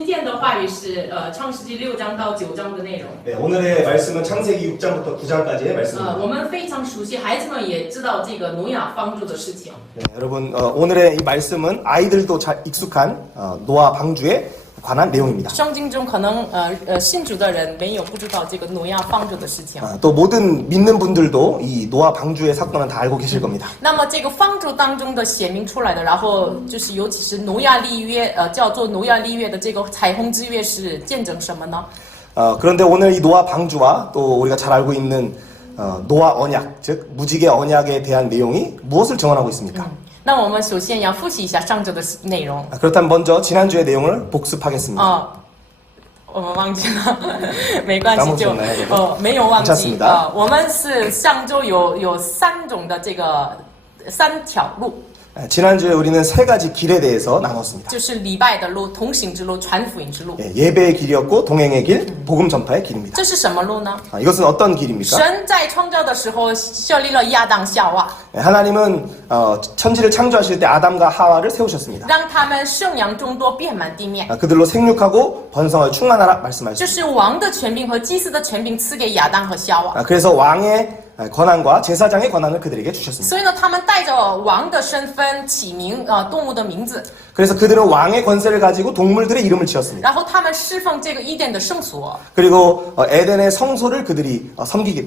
今天的话语是创世纪6章到9章的内容。 네, 오늘의 말씀은 창세기 6장부터 9장까지의 말씀입니다. 我们非常熟悉，孩子们也知道这个挪亚方舟的事情。 네, 여러분 오늘의 이 말씀은 아이들도 잘 익숙한 노아 방주에 관한 내용입니다. 圣经中可能信主的人没有不知道这个挪亚方舟的事情。 또 모든 믿는 분들도 이 노아 방주의 사건은 다 알고 계실 겁니다. 那么这个方舟当中的显明出来的，然后就是尤其是挪亚立约，叫做挪亚立约的这个彩虹之约是见证什么呢？ 그런데 오늘 이 노아 방주와 또 우리가 잘 알고 있는 노아 언약, 즉 무지개 언약에 대한 내용이 무엇을 정언하고 있습니까? 那我们首先要复习一下上周的内容。 그렇다면 먼저 지난주의 내용을 복습하겠습니다. 我们忘记了，没关系，就 没有忘记。 괜찮습니다. 我们是上周有3种的这个3条路， 지난주에 우리는 3가지 길에 대해서 나눴습니다. 就是礼拜的路、同行之路、传福音之路。 예배의 길이었고 동행의 길, 복음 전파의 길입니다. 这是什么路呢？ 이것은 어떤 길입니까? 神在创造的时候设立了亚当夏娃， 하나님은 천지를 창조하실 때 아담과 하와를 세우셨습니다. 让他们生养众多，遍满地面。 그들로 생육하고 번성하여 충만하라 这 말씀하셨습니다. 是王的权柄和祭司的权柄赐给亚当和夏娃。 그래서 왕의 권한과 제사장의 권한을 그들에게 주셨습니다. 所以呢，他们带着王的身份起名动物的名字， 그래서 그들은 왕의 권세를 가지고 동물들의 이름을 지었습니다. 然后他们侍奉这个伊甸的圣所。 그리고 에덴의 성소를 그들이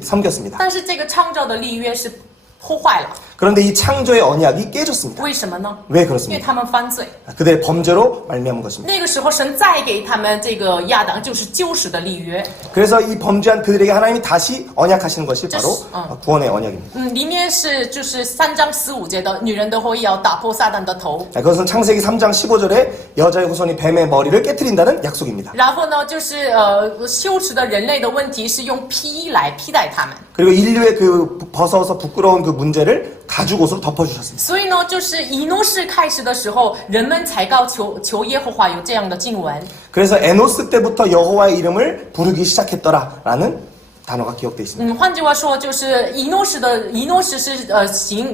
섬겼습니다. 但是这个创造的立约是破坏了， 그런데 이 창조의 언약이 깨졌습니다. 为什么呢？ 왜 因为 그렇습니까? 他们犯罪。 그들의 범죄로 말미암은 것입니다. 那个时候，神再给他们这个亚当，就是旧时的立约。 그래서 이 범죄한 그들에게 하나님이 다시 언약하시는 것이 바로 구원의 언약입니다. 里面是就是3章15节的，女人的后裔要打破撒旦的头。 그것은 창세기 3장 15절에 여자의 후손이 뱀의 머리를 깨트린다는 약속입니다. 然后呢，就是羞耻的人类的问题是用披来替代他们。 그리고 인류의 그 벗어서 부끄러운 그 문제를 가죽옷으로 덮어주셨습니다. 所以呢，就是以诺士开始的时候，人们才告求耶和华有这样的经文。 그래서 에노스 때부터 여호와의 이름을 부르기 시작했더라라는 단어가 기억되어 있습니다. 换句话说，就是以诺士是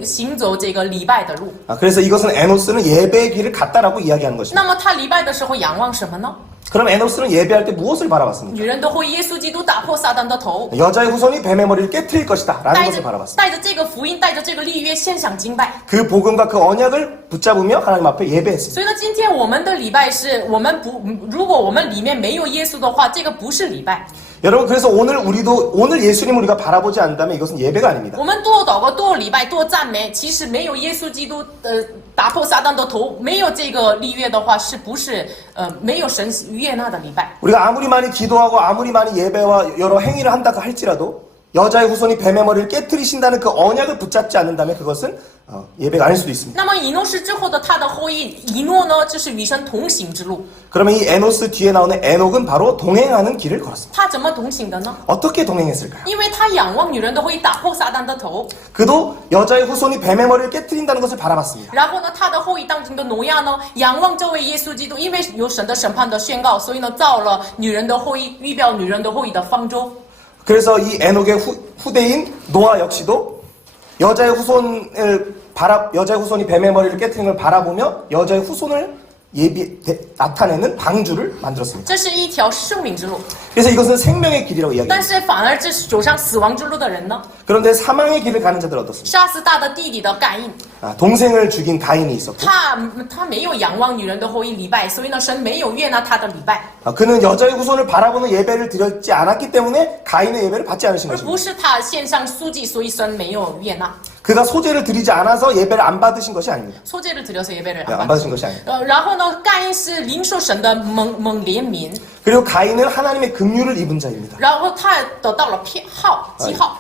行走这个礼拜的路。 그래서 이것은 에노스는 예배의 길을 갔다라고 이야기하는 것입니다. 那么他礼拜的时候仰望什么呢？ 그럼 에노스는 예배할 때 무엇을 바라봤습니까? 女人都会耶稣基督打破撒旦的头， 여자의 후손이 뱀의 머리를 깨트릴 것이다 라는 带 것을 着 바라봤습니다. 带着这个福音，带着这个立约献上敬拜。 그 복음과 그 언약을 붙잡으며 하나님 앞에 예배했습니다. 所以呢，今天我们的礼拜是我们不，如果我们里面没有耶稣的话，这个不是礼拜。 여러분 그래서 오늘 예수님 우리가 바라보지 않는다면 이것은 예배가 아닙니다. 我们多祷告、多礼拜、多赞美，其实没有耶稣基督打破撒旦的头，没有这个立约的话，是不是没有神悦纳的礼拜？ 우리가 아무리 많이 기도하고 아무리 많이 예배와 여러 행위를 한다고 할지라도 여자의 후손이 뱀의 머리를 깨트리신다는 그 언약을 붙잡지 않는다면 그것은 예배가 아닐 수도 있습니다. 那么以诺是之后的他的后裔以诺呢，就是与神同行之路。 그러면 이 에노스 뒤에 나오는 에녹은 바로 동행하는 길을 걸었습니다. 他怎么同行的呢？ 어떻게 동행했을까요? 因为他仰望女人的后裔打破撒旦的头， 그도 여자의 후손이 뱀의 머리를 깨트린다는 것을 바라봤습니다. 然后呢，他的后裔当中的挪亚呢，仰望这位耶稣基督，因为有神的审判的宣告，所以呢，造了女人的后裔，预表女人的后裔的方舟。 그래서 이 에녹의 후대인 노아 역시도 여자의 후손이 뱀의 머리를 깨트리는 걸 바라보며 여자의 후손을 나타내는 방주를 만들었습니다. 这是一条生命之路， 그래서 이것은 생명의 길이라고 但 이야기합니다. 是反而这是走上死亡之路的人呢， 그런데 사망의 길을 가는 자들은 어떻습니까? 杀死他的弟弟的盖印， 동생을 죽인 가인이 있었고 他没有仰望女人的后裔礼拜，所以呢，神没有悦纳他的礼拜， 그는 여자의 후손을 바라보는 예배를 드렸지 않았기 때문에 가인의 예배를 받지 않으신 而 것입니다. 不是他献上赎祭，所以神没有悦纳。 그가 소재를 드리지 않아서 예배를 안 받으신 것이 아닙니다. 소재를 드려서 예배를 안 안 받으신 것이 아닙니다. 然后呢，盖因是领受神的蒙怜悯， 그리고 가인은 하나님의 긍휼을 입은 자입니다. 然后他得到了记号，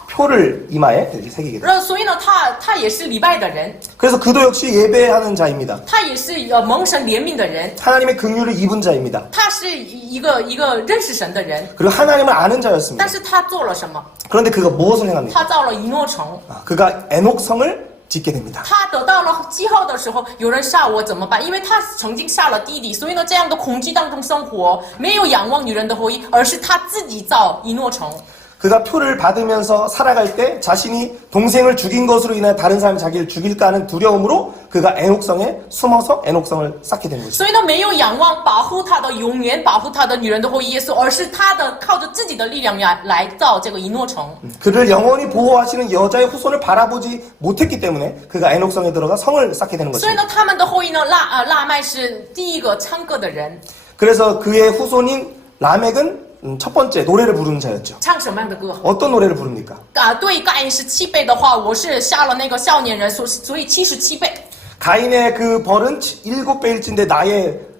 표를 이마에 이렇게 새기게 됩니다. 然后所以呢，他也是礼拜的人， 그래서 그도 역시 예배하는 자입니다. 他也是蒙神怜悯的人， 하나님의 긍휼을 입은 자입니다. 他是一个认识神的人， 그리고 하나님을 아는 자였습니다. 但是他做了什么？ 그런데 그가 무엇을 행합니까? 他造了以诺城。 그가 에녹성을 짓게 됩니다. 他得到了记号的时候，有人杀我怎么办？因为他曾经杀了弟弟，所以呢，这样的恐惧当中生活，没有仰望女人的后裔，而是他自己造以诺城。 그가 표를 받으면서 살아갈 때 자신이 동생을 죽인 것으로 인해 다른 사람이 자기를 죽일까 하는 두려움으로 그가 에녹성에 숨어서 에녹성을 쌓게 된 것이죠. 所以呢，没有仰望保护他的永远保护他的女人的后裔耶稣，而是他的靠着自己的力量来造这个以诺城。 그를 영원히 보호하시는 여자의 후손을 바라보지 못했기 때문에 그가 에녹성에 들어가 성을 쌓게 되는 所以 것입니다. 呢，他们的后裔呢，拉麦是第一个唱歌的人， 그래서 그의 후손인 라멕은 첫 번째 노래를 부르는 자였죠. 唱什么样的歌？ 어떤 노래를 부릅니까? 对盖因是7倍的话，我是杀了那个少年人，所以77倍。 가인의 그 벌은 7배일진데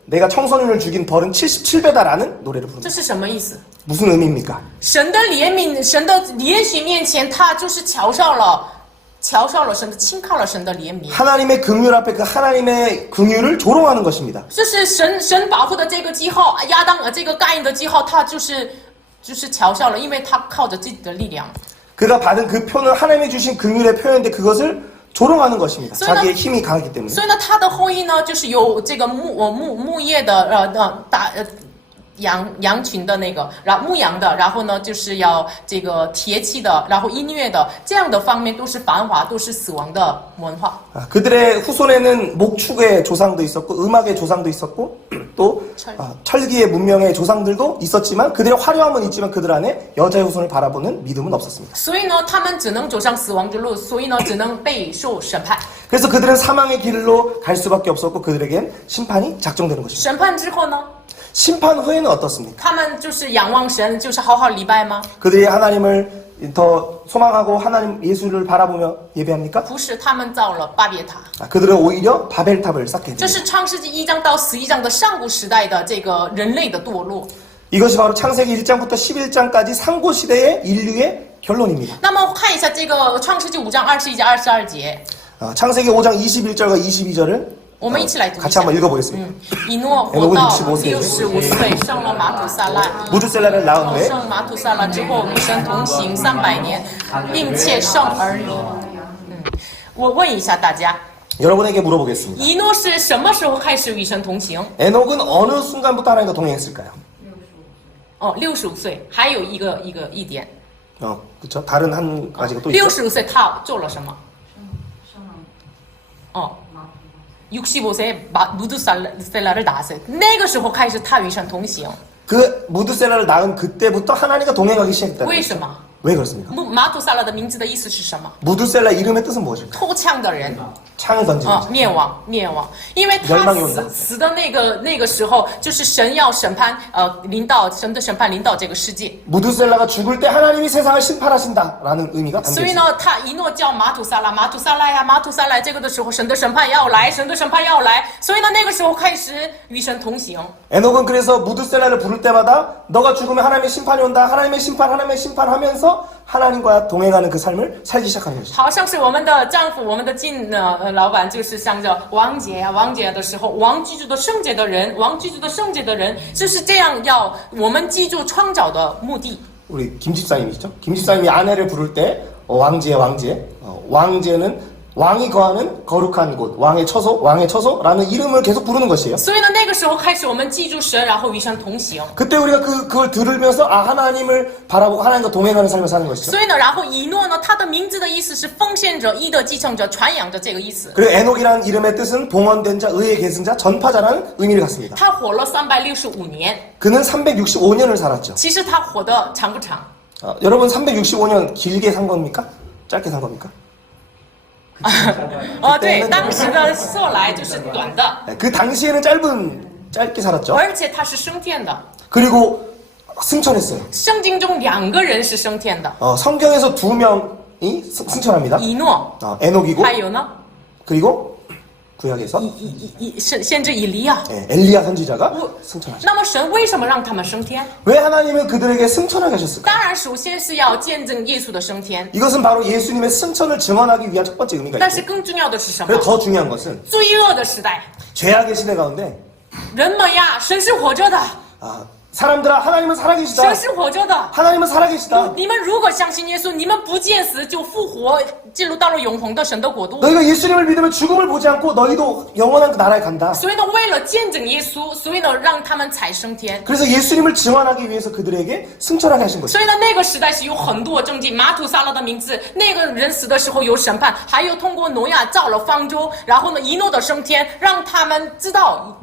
내가 청소년을 죽인 벌은 77배다라는 노래를 这 부릅니다. 是什么意思？ 무슨 의미입니까? 神的怜悯，神的怜恤面前，他就是瞧上了神的，轻靠了神的怜悯。 하나님의 긍휼 앞에 그 하나님의 긍휼을 조롱하는 것입니다. 这是神保护的这个记号，这个盖因的记号，他就是瞧笑了，因为他靠着自己的力量。 그가 받은 그 표는 하나님이 주신 긍휼의 표현인데 그것을 조롱하는 것입니다. 所以呢 자기의 힘이 강하기 때문에. 所以呢，他的后裔呢，就是有这个牧业的羊群的那个，然后牧羊的，然后呢，就是要这个铁器的，然后音乐的，这样的方面都是繁华，都是死亡的文化。 그들의 후손에는 목축의 조상도 있었고 음악의 조상도 있었고 또 철기의 문명의 조상들도 있었지만 그들의 화려함은 있지만 그들 안에 여자의 후손을 바라보는 믿음은 없었습니다. 所以呢，他们只能走上死亡之路，所以呢，只能被受审判。 그래서 그들은 사망의 길로 갈 수밖에 없었고 그들에겐 심판이 작정되는 것입니다. 审判之后呢， 심판 후에는 어떻습니까? 他们就是仰望神，就是好好礼拜吗？ 그들이 하나님을 더 소망하고 하나님 예수를 바라보며 예배합니까? 不是，他们造了巴别塔。 그들은 오히려 바벨탑을 쌓게 这 됩니다. 是创世纪1章到11章的上古时代的这个人类的堕落。 이것이 바로 창세기 1장부터 11장까지 상고시대의 인류의 결론입니다. 那么看一下这个创世纪5章21节、22节， 창세기 5장 21절과 22절을 我们一起来读一 같이 下。 한번 읽어보겠습니다. 以诺活到65岁，生了马土撒拉。 무드셀라를 낳은 후에 生马土撒拉之后，与神同行300年，并且生儿女。我问一下大家， 여러분에게 물어보겠습니다. 以诺是什么时候开始与神同行？ 에녹은 어느 순간부터 하나님과 동행했을까요? 65岁。还有一点， 그렇죠. 다른 한 가지가 또 있죠. 65岁他做了什么？65岁무드셀라를 낳았어요. 那个时候开始他与神同行。 그 무드셀라를 낳은 그때부터 하나님과 동행하기 시작했다는 为 거죠. 什么？ 왜 그렇습니까? 马土撒拉的名字的意思是什么？ 무드셀라 이름의 뜻은 무엇일까요? 偷枪的人。 창을 던지는 자. 灭亡，因为他 멸망이 온다. 死的那个时候，就是神要审判，神的审判临到这个世界。 무드셀라가 죽을 때 하나님이 세상을 심판하신다라는 의미가 담겨 所以 있습니다. 呢，他一诺叫马土撒拉，马土撒拉呀，马土撒拉，这个的时候，神的审判要来，神的审判要来。所以呢，那个时候开始与神同行。 에녹은 그래서 무드셀라를 부를 때마다 너가 죽으면 하나님의 심판이 온다. 하나님의 심판 하면서 하나님과 동행하는 그 삶을 살기 시작하는 것이죠. 好像是我们的丈夫，我们的老板，就是像着王姐的时候，王居住的圣洁的人，就是这样要我们记住创造的目的。 우리 김집사님이시죠? 김집사님이 아내를 부를 때 왕제 왕제는 왕이 거하는 거룩한 곳, 왕의 처소라는 이름을 계속 부르는 것이에요. 所以呢，那个时候开始，我们记住神，然后与神同行。 그때 우리가 그걸 들으면서 하나님을 바라보고 하나님과 동행하는 삶을 사는 것이죠. 所以呢，然后以诺呢，他的名字的意思是奉献者、义的继承者、传扬者这个意思。 그리고 에녹이라는 이름의 뜻은 봉헌된 자, 의의 계승자, 전파자라는 의미를 갖습니다. 他活了365年， 그는 365년을 살았죠. 其实他活得长不长？ 여러분 365년 길게 산 겁니까? 짧게 산 겁니까? 对，当时的说来就是短的， 그 당시에는 짧게 살았죠. 而且他是升天的。 그리고 승천했어요. 圣经中2个人是升天的， 성경에서 2명이 승천합니다. 以诺， 에녹이고 还有呢， 그리고 구약에서 先知以利亚。 엘리야 선지자가 뭐, 승천하죠. 那么神为什么让他们升天？ 왜 하나님은 그들에게 승천하게 하셨을까? 当然，首先是要见证耶稣的升天， 이것은 바로 예수님의 승천을 증언하기 위한 첫 번째 의미가 但是 있고 更重要的是什么 그리고 ？더 중요한 것은 罪恶的时代， 죄악의 시대 가운데 人们呀，神是活着的， 사람들아 하나님은 살아계시다. 神是活着的。 하나님은 살아계시다. 你们如果相信耶稣，你们不见死就复活，进入到了永恒的神的国度。 너희가 예수님을 믿으면 죽음을 보지 않고 너희도 영원한 그 나라에 간다. 所以呢，为了见证耶稣，所以呢，让他们才升天。 그래서 예수님을 증언하기 위해서 그들에게 승천하게 하신 것이죠. 所以呢，那个时代是有很多证据，马土撒拉的名字，那个人死的时候有审判，还有通过挪亚造了方舟，然后呢，一诺的升天，让他们知道，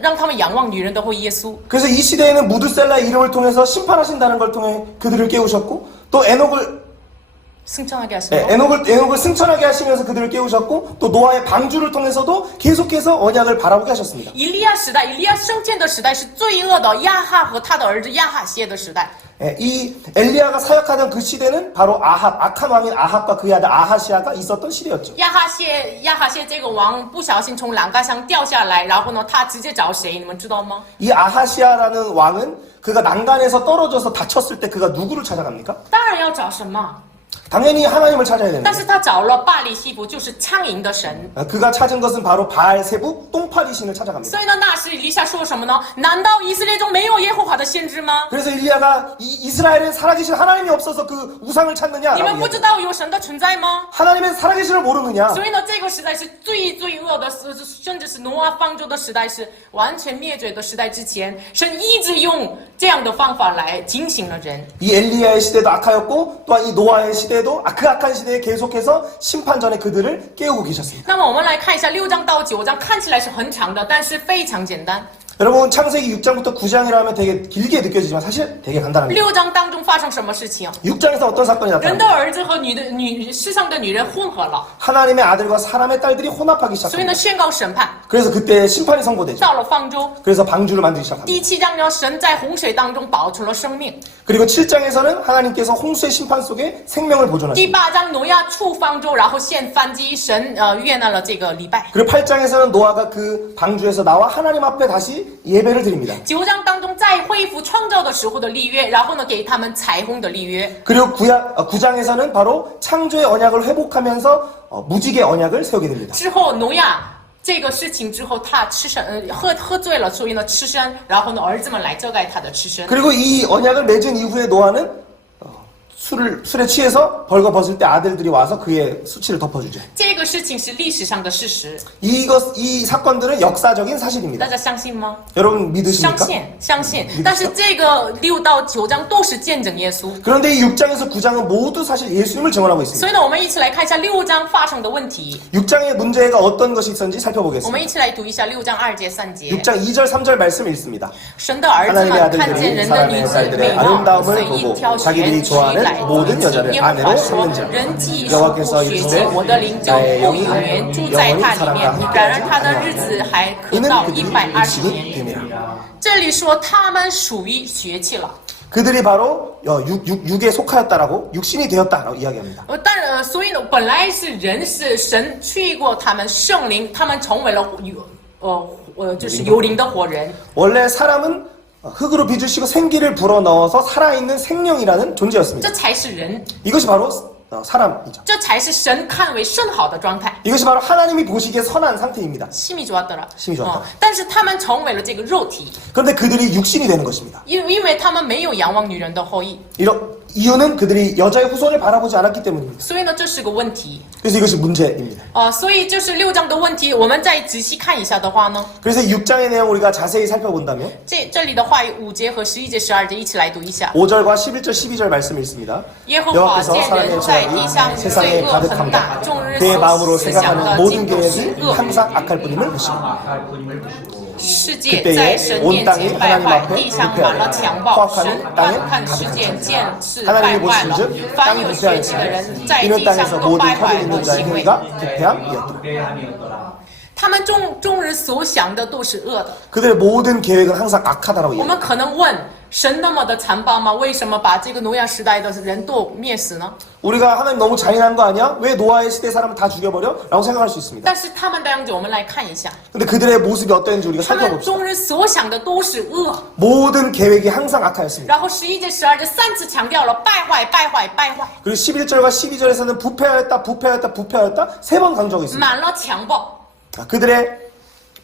让他们仰望女人的后耶稣。 그래서 이 시대에는 무드셀라의 이름을 통해서 심판하신다는 걸 통해 그들을 깨우셨고 또 에녹을 승천하게 하시고 에녹을 승천하게 하시면서 그들을 깨우셨고 또 노아의 방주를 통해서도 계속해서 언약을 바라보게 하셨습니다. 以利亚时代，以利亚升天的时代是罪恶的亚哈和他的儿子亚哈谢的时代。 이 엘리야가 사역하던 그 시대는 바로 악한 왕인 아합과 그의 아들 아하시아가 있었던 시대였죠. 亚哈谢这个王不小心从栏杆上掉下来，然后呢，他直接找谁？你们知道吗？ 이 아하시아라는 왕은 그가 난간에서 떨어져서 다쳤을 때 그가 누구를 찾아갑니까? 当然要找神嘛。 당연히 하나님을 찾아야 但 됩니다. 是他找了巴力西卜，就是苍蝇的神。 그가 찾은 것은 바로 바알세부 똥파리 신을 찾아갑니다. 所以呢，那时以利沙说什么呢？难道以色列中没有耶和华的先知吗？ 그래서 일리야가 이스라엘에 살아계신 하나님이 없어서 그 우상을 찾느냐? 你们不知道有神的存在吗？ 하나님의 살아계심을 모르느냐? 所以呢，这个时代是最罪恶的，甚至是挪亚方舟的时代，是完全灭绝的时代之前，神一直用这样的方法来警醒了人。 이 엘리야의 시대도 악하였고 또한 이 노아의 시대도 그 악한 시대에 계속해서 심판전에 그들을 깨우고 계셨습니다. 那么我们来看一下6章到9章，看起来是很长的，但是非常简单。 여러분 창세기 6장부터 9장이라 하면 되게 길게 느껴지지만 사실 되게 간단합니다. 6章当中发生什么事情？ 6장에서 어떤 사건이 人的 나타납니까? 儿子和世上的女人混合了， 하나님의 아들과 사람의 딸들이 혼합하기 所以呢 시작합니다. 宣告审判， 그래서 그때 심판이 선고되죠. 到了方舟。 그래서 방주를 만들기 시작합니다. 第7章呢，神在洪水当中保存了生命。 그리고 7장에서는 하나님께서 홍수의 심판 속에 생명을 第 보존하십니다. 8章挪亚出方舟，然后献燔祭，神悦纳了这个礼拜。 그리고 8장에서는 노아가 그 방주에서 나와 하나님 앞에 다시 예배를 드립니다. 9章当中再恢复创造的时候的立约，然后呢给他们彩虹的立约。 그리고 9장에서는 바로 창조의 언약을 회복하면서 무지개 언약을 세우게 됩니다. 之后挪亚这个事情之后，他吃身喝醉了，所以呢吃身，然后呢儿子们来遮盖他的吃身。 그리고 이 언약을 맺은 이후에 노아는 술에 취해서 벌거벗을 때 아들들이 와서 그의 수치를 덮어주죠. 这个事情是历史上的事实， 이 사건들은 역사적인 사실입니다. 大家相信吗？ 여러분 믿으십니까? 相信。但是这个6到9章都是见证耶稣。 그런데 이 6장에서 9장은 모두 사실 예수님을 증언하고 있습니다. 所以呢，我们一起来看一下6章发生的问题。 6장의 문제가 어떤 것이 있었는지 我 살펴보겠습니다. 们一起来读一下6章2节3节。 6장 2절 3절 말씀 읽습니다. 神的儿子 하나님의 们看见 아들들이 人的女 사람의 子 딸들의 美貌， 아름다움을 随意 보고 挑选 자기들이 取来 좋아하는 모든 自己。 여자를 耶和华 아내로 说： 삼는지라 人既属 여호와께서 血气， 이르시되 我的灵就 나의 不 영이 永远住在他里面。然而他的日子还可 이는 到 그들이 120 육신이 年。 됨이라. 这里说他们属于血气了。 그들이 바로 육에 속하였다라고 육신이 되었다라고 이야기합니다. 所以呢，本来是人，是神去过他们，圣灵，他们成为了就是有灵的活人。 원래 사람은 흙으로 빚으시고 생기를 불어넣어서 살아있는 생명이라는 존재였습니다. 这才是人， 이것이 바로 사람이죠. 这才是神看为甚好的状态。 이것이 바로 하나님이 보시기에 선한 상태입니다. 심이 좋았더라. 심이 좋았더라. 但是他们成为了这个肉体， 그런데 그들이 육신이 되는 것입니다. 因为他们没有仰望女人的后裔， 이유는 그들이 여자의 후손을 바라보지 않았기 때문입니다. 所以呢，这是个问题。 그래서 이것이 문제입니다. 所以这是6章的问题。我们再仔细看一下的话呢， 그래서 6장의 내용 우리가 자세히 살펴본다면 这里的话5节和11节、12节一起来读一下。 5절과 11절, 12절 말씀 읽습니다. 耶和华 여호와께서 见 사람의 人在地 죄악이 上罪 세상에 恶很 가득함과 大，众日 그의 마음으로 所思想 생각하는 的 모든 尽都是 계획이 恶。 항상 악할 뿐임을 보시고 世界在神面前败坏，地上满了强暴。神观看世界，见是败坏了。凡有血气的人，在 이는 地上 땅에서 都 모든 败坏 터져 和 있는 자의 行为。 행위가 부패함이었더라. 他们众人所想的都是恶的。 그들의 모든 계획은 항상 악하다라고 我 이야기합니다. 们可能问：神那么的残暴吗？为什么把这个挪亚时代的人都灭死呢？ 우리가 하나님 너무 잔인한 거 아니야? 왜 노아의 시대 사람을 다 죽여버려? 라고 생각할 수 있습니다. 但是他们的样子，我们来看一下， 근데 그들의 모습이 어땠는지 우리가 他们 살펴봅시다. 众人所想的都是恶。 모든 계획이 항상 악하였습니다. 然后11节、12节3次强调了败坏、败坏、败坏， 그리고 11절과 12절에서는 부패하였다, 부패하였다, 부패하였다 3번 강조하고 있습니다. 满了强暴。 그들의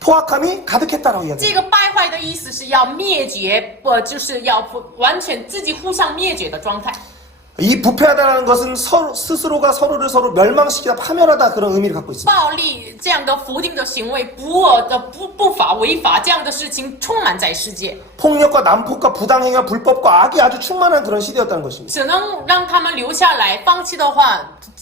포악함이 가득했다라고 이야기해요. 这个败坏的意思是要灭绝，就是要完全自己互相灭绝的状态。 이 부패하다라는 것은 스스로가 서로를 서로 멸망시키다 파멸하다 그런 의미를 갖고 있습니다. 暴力这样的否定的行为，不恶的不法违法这样的事情充满在世界， 폭력과 난폭과 부당행위와 불법과 악이 아주 충만한 그런 시대였다는 것입니다. 只能让他们留下来。放弃的话，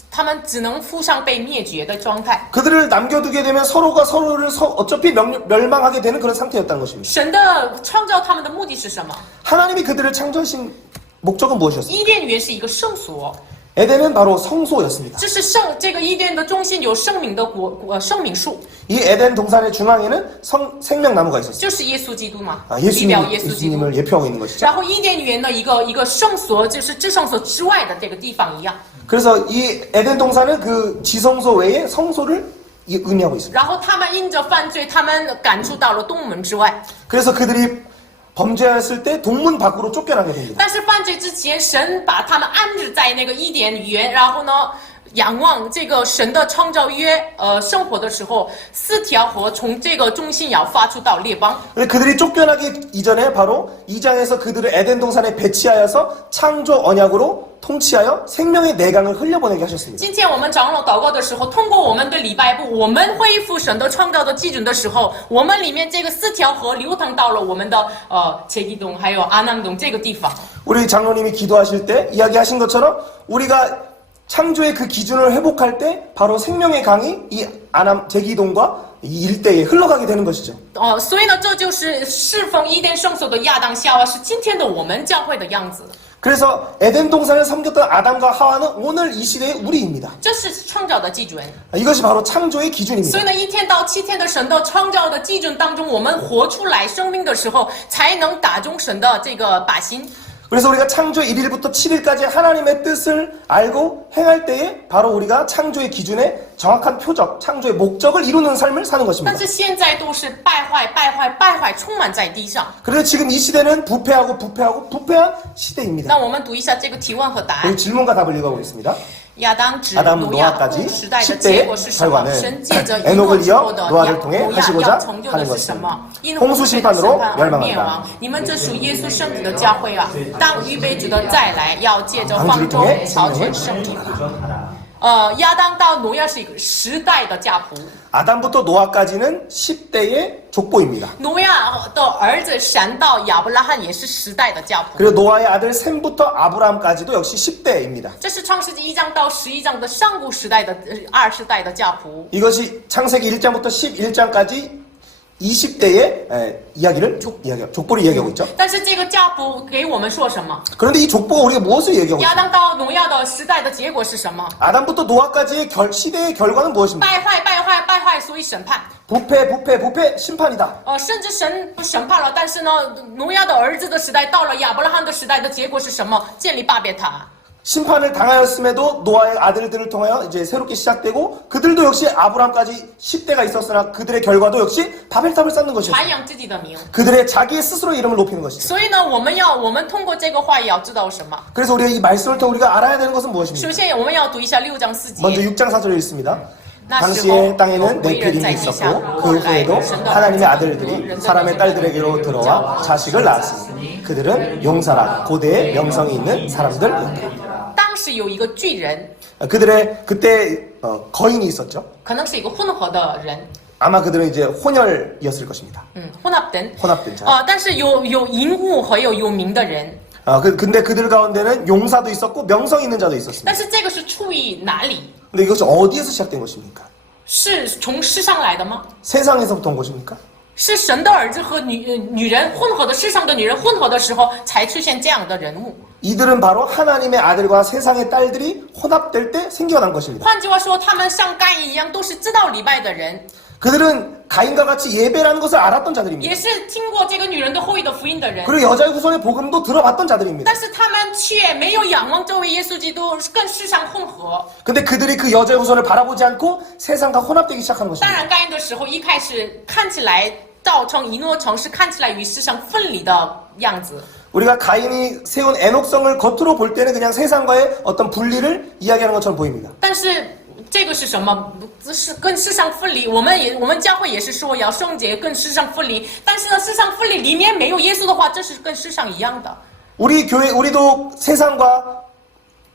他们只能附上被灭绝的状态。 그들을 남겨두게 되면 서로가 서로를 어차피 멸망하게 되는 그런 상태였다는 것입니다. 神的创造他们的目的是什么？ 하나님이 그들을 창조하신 목적은 무엇이었습니까? 伊甸园是一个圣所， 에덴은 바로 성소였습니다. 这是这个伊甸的中心有生命的生命树， 이 에덴 동산의 중앙에는 생명나무가 있었습니다. 就是耶稣基督嘛，仪表耶稣基督。 예수님을 예표하고 있는 것이죠. 然后伊甸园的一个圣所，就是至圣所之外的这个地方一样。 그래서 이 에덴 동산은 그 지성소 외에 성소를 의미하고 있습니다. 然后他们因着犯罪，他们赶出到了东门之外。 그래서 그들이 범죄했을 때 동문 밖으로 쫓겨나게 됩니다. 但是犯罪之前，神把他们安置在那个伊甸园，然后呢，仰望这个神的创造约，生活的时候，4条河从这个中心要发出到列邦。 그들이 쫓겨나기 이전에 바로 2장에서 그들을 에덴 동산에 배치하여서 창조 언약으로 통치하여 생명의 내강을 흘려보내게 하셨습니다. 今天我们长老祷告的时候，通过我们的礼拜部，我们恢复神的创造的基准的时候，我们里面这个4条河流淌到了我们的切基洞还有阿南洞这个地方。 우리 장로님이 기도하실 때 이야기하신 것처럼 우리가 창조의 그 기준을 회복할 때 바로 생명의 강이 이 아남 제기동과 이 일대에 흘러가게 되는 것이죠. 所以呢，这就是侍奉伊甸圣所的亚当夏娃，是今天的我们教会的样子。 그래서 에덴 동산을 섬겼던 아담과 하와는 오늘 이 시대의 우리입니다. 这是创造的基准。 이것이 바로 창조의 所 기준입니다. 以呢，1天到7天的神的创造的基准当中，我们活出来生命的时候，才能打中神的这个靶心。 그래서 우리가 창조 1일부터 7일까지 하나님의 뜻을 알고 행할 때에 바로 우리가 창조의 기준에 정확한 표적, 창조의 목적을 이루는 삶을 사는 但 것입니다. 是现在都是败坏，充满在地上。 그래서 지금 이 시대는 부패한 시대입니다. 那我们读一下这个提问和答案 우리 。 질문과 답을 읽어보겠습니다. 亚当指 아담 挪亚后 노아까지 时代的结果是什么？ 10대의 神借着 결과는 以诺之后 에녹을 的 이어 노아를 통해 挪亚 하시고자 要成就的 하는 是什 것입니다. 么？因 홍수 洪水的 심판으로 审判而灭 멸망한다. 亡。你们这属耶稣圣子的教会啊，当预备主的再来，要借着方舟乔全圣命。亚当到挪亚是一个时代的家谱。 아담부터 노아까지는 10대의 족보입니다. 挪亚的儿子闪到亚伯拉罕也是时代的家谱。 그리고 노아의 아들 셈부터 아브라함까지도 역시 10대입니다. 这是创世纪1章到11章的上古时代的20代的家谱。 이것이 창세기 1장부터 11장까지 20대의 족보를 이야기하고 있죠. 但是这个家谱给我们说什么？ 그런데 이 족보가 우리가 무엇을 얘기하고 亚 있습니까? 当到挪亚的时代的结果是什么？ 아담부터 노아까지의 시대의 결과는 무엇입니까? 败坏，所以审判。 부패, 심판이다. 甚至神审判了，但是呢，挪亚的儿子的时代到了亚伯拉罕的时代的结果是什么？建立巴别塔。 심판을 당하였음에도 노아의 아들들을 통하여 이제 새롭게 시작되고 그들도 역시 아브라함까지 10대가 있었으나 그들의 결과도 역시 바벨탑을 쌓는 것이었어요. 传扬自己的名。 그들의 자기의 스스로 이름을 높이는 것이죠. 所以呢，我们通过这个话也要知道什么？ 그래서 우리가 이 말씀을 통해 우리가 알아야 되는 것은 首 무엇입니까? 先，我们要读一下6章4 먼저 节。 6장 4절을 읽습니다. 那时 당시에 候 땅에는 有为人 네피림이 在地下， 있었고 后 그 来 후에도 神的 하나님의 儿子 아들들이 人的 사람의 儿子 딸들에게로 들어와 자식을 낳았으니 그들은 용사라 고대의 명성이 있는 사람들이었다. 当时有一个巨人， 그들의 그때 거인이 있었죠. 可能是一个混合的人， 아마 그들은 이제 혼혈이었을 것입니다. 混合人。 혼합된 자. 但是有淫物和有名的人， 근데 그들 가운데는 용사도 있었고 명성 있는 자도 있었습니다. 但是这个是出于哪里？ 근데 이것이 어디에서 시작된 것입니까? 是从世上来的吗？ 세상에서부터 온 것입니까? 是神的儿子和女人混合的，世上的女人混合的时候才出现这样的人物。 이들은 바로 하나님의 아들과 세상의 딸들이 혼합될 때 생겨난 것입니다. 换句话说，他们像该隐一样，都是知道礼拜的人， 그들은 가인과 같이 예배라는 것을 알았던 자들입니다. 也是听过这个女人的后裔的福音的人。 그리고 여자의 후손의 복음도 들어봤던 자들입니다. 但是他们却没有仰望这位耶稣基督，跟世上混合。 근데 그들이 그 여자의 후손을 바라보지 않고 세상과 혼합되기 시작한 当 것입니다. 然，该隐的时候一开始看起来造成一诺城是看起来与世上分离的样子。 우리가 가인이 세운 애녹성을 겉으로 볼 때는 그냥 세상과의 어떤 분리를 이야기하는 것처럼 보입니다. 但是这个是什么？是跟世上分离。我们教会也是说要圣洁，跟世上分离。但是呢，世上分离里面没有耶稣的话，这是跟世上一样的。 우리 교회 우리도 세상과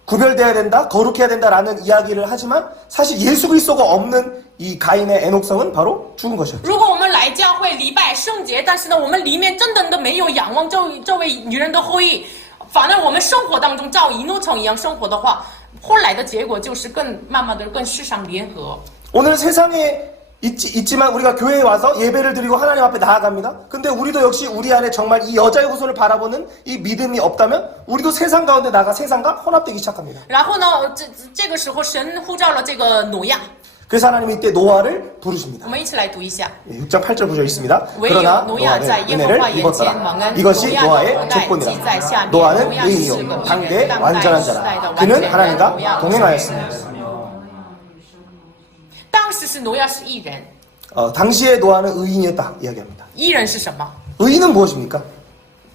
구별돼야 된다, 거룩해야 된다라는 이야기를 하지만 사실 예수 그리스도가 없는 이 가인의 애녹성은 바로 죽은 것이었죠. 如果我们来教会礼拜圣洁，但是呢，我们里面真的没有仰望这位女人的后裔，反而我们生活当中照以诺城一样生活的话，后来的结果就是慢慢的跟世上联合。 오늘 세상에 있지만 우리가 교회에 와서 예배를 드리고 하나님 앞에 나아갑니다. 근데 우리도 역시 우리 안에 정말 이 여자의 후손을 바라보는 이 믿음이 없다면 우리도 세상 가운데 나가 세상과 혼합되기 시작합니다. 然后呢，这个时候神呼召了这个挪亚， 그래서 하나님이 이때 노아를 부르십니다. 我们一起来读一下。 6장 8절 부르져 있습니다. 唯有 그러나 挪亚在 노아는 耶和华 은혜를 眼前 입었더라. 蒙恩。 이것이 挪亚的 노아의 后代记 조건이라. 在下面。 노아는 挪亚是个 의인이요 义 당대 人，当代 완전한 时代的 자라. 完 그는 全人。 하나님과 挪亚 동행하였습니다. 当时是挪亚是义人， 당시의 노아는 의인이었다 이야기합니다. 义人是什么？ 의인은 무엇입니까?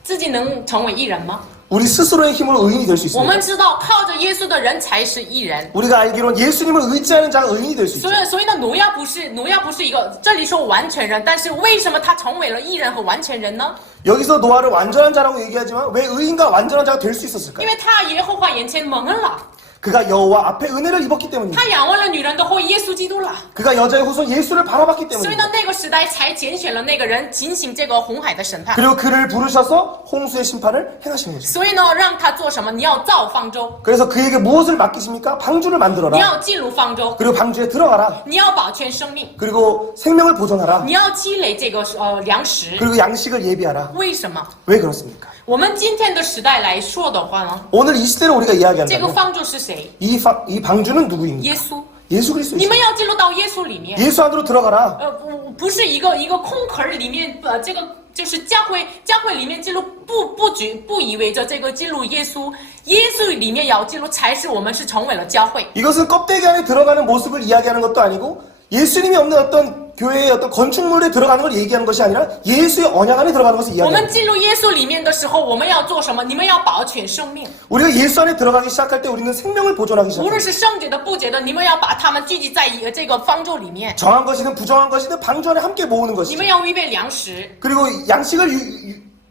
自己能成为义人吗？ 우리 스스로의 힘으로 의인이 될 수 我 있습니다. 们知道靠着耶稣的人才是义人。 우리가 알기로는 예수님을 의지하는 자가 의인이 될 수 있죠. 所以呢，挪亚不是一个，这里说完全人，但是为什么他成为了义人和完全人呢？ 여기서 노아를 완전한 자라고 얘기하지만 왜 의인과 완전한 자가 될 수 因 있었을까요? 为他耶和华眼前蒙恩了， 그가 여호와 앞에 은혜를 입었기 때문입니다. 他仰望了女人的后裔耶稣基督了。 그가 여자의 후손 예수를 바라봤기 所以 때문입니다. 呢，那个时代才拣选了那个人进行这个红海的审判。 그리고 그를 부르셔서 홍수의 심판을 행하신 거죠. 所以呢，让他做什么？你要造方舟， 그래서 그에게 무엇을 맡기십니까? 방주를 你 만들어라. 要进入方舟， 그리고 방주에 들어가라. 你要保全生命， 그리고 생명을 보존하라. 你要积累这个粮食。 그리고 양식을 예비하라. 为什么？ 왜 그렇습니까? 我们今天的时代来说的话呢， 오늘 이 시대로 우리가 这个 이야기한다면 方舟是谁？ 이 방주는 누구입니까? 耶稣。 예수 你 그리스도이십니다. 们要进入到耶稣里面。 예수 안으로 들어가라. 不是一个空壳儿里面，这个就是教会里面进入不意味着这个进入耶稣里面要进入才是我们是成为了教会。 이것은 껍데기 안에 들어가는 모습을 이야기하는 것도 아니고 예수님이 없는 어떤 교회의 어떤 건축물에 들어가는 걸 얘기하는 것이 아니라 예수의 언약 안에 들어가는 것을 我 이야기합니다. 们进入耶稣里面的时候，我们要做什么？你们要保全生命， 우리가 예수 안에 들어가기 시작할 때 우리는 생명을 보존하기 无 시작합니다. 论是圣洁的、不洁的，你们要把他们聚集在这个方舟里面， 정한 것이든 부정한 것이든 방주 안에 함께 모으는 你 것이죠. 们要预备粮食。 그리고 양식을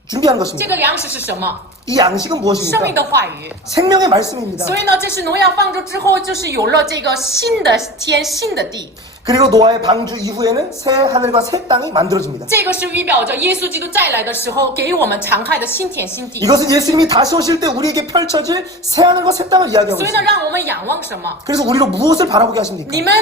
준비하는 这 것입니다. 个粮食是什么？ 이 양식은 生命 무엇입니까? 的话语。 생명의 말씀입니다. 所以呢，这是挪亚方舟之后，就是有了这个新的天、新的地。 그리고 노아의 방주 이후에는 새 하늘과 새 땅이 만들어집니다. 这个是预表着耶稣基督再来的时候，给我们敞开的新天新地。 이것은 예수님이 다시 오실 때 우리에게 펼쳐질 새 하늘과 새 땅을 이야기하고 所以呢， 있습니다. 让我们仰望什么？ 그래서 우리로 무엇을 바라보게 하십니까? 你们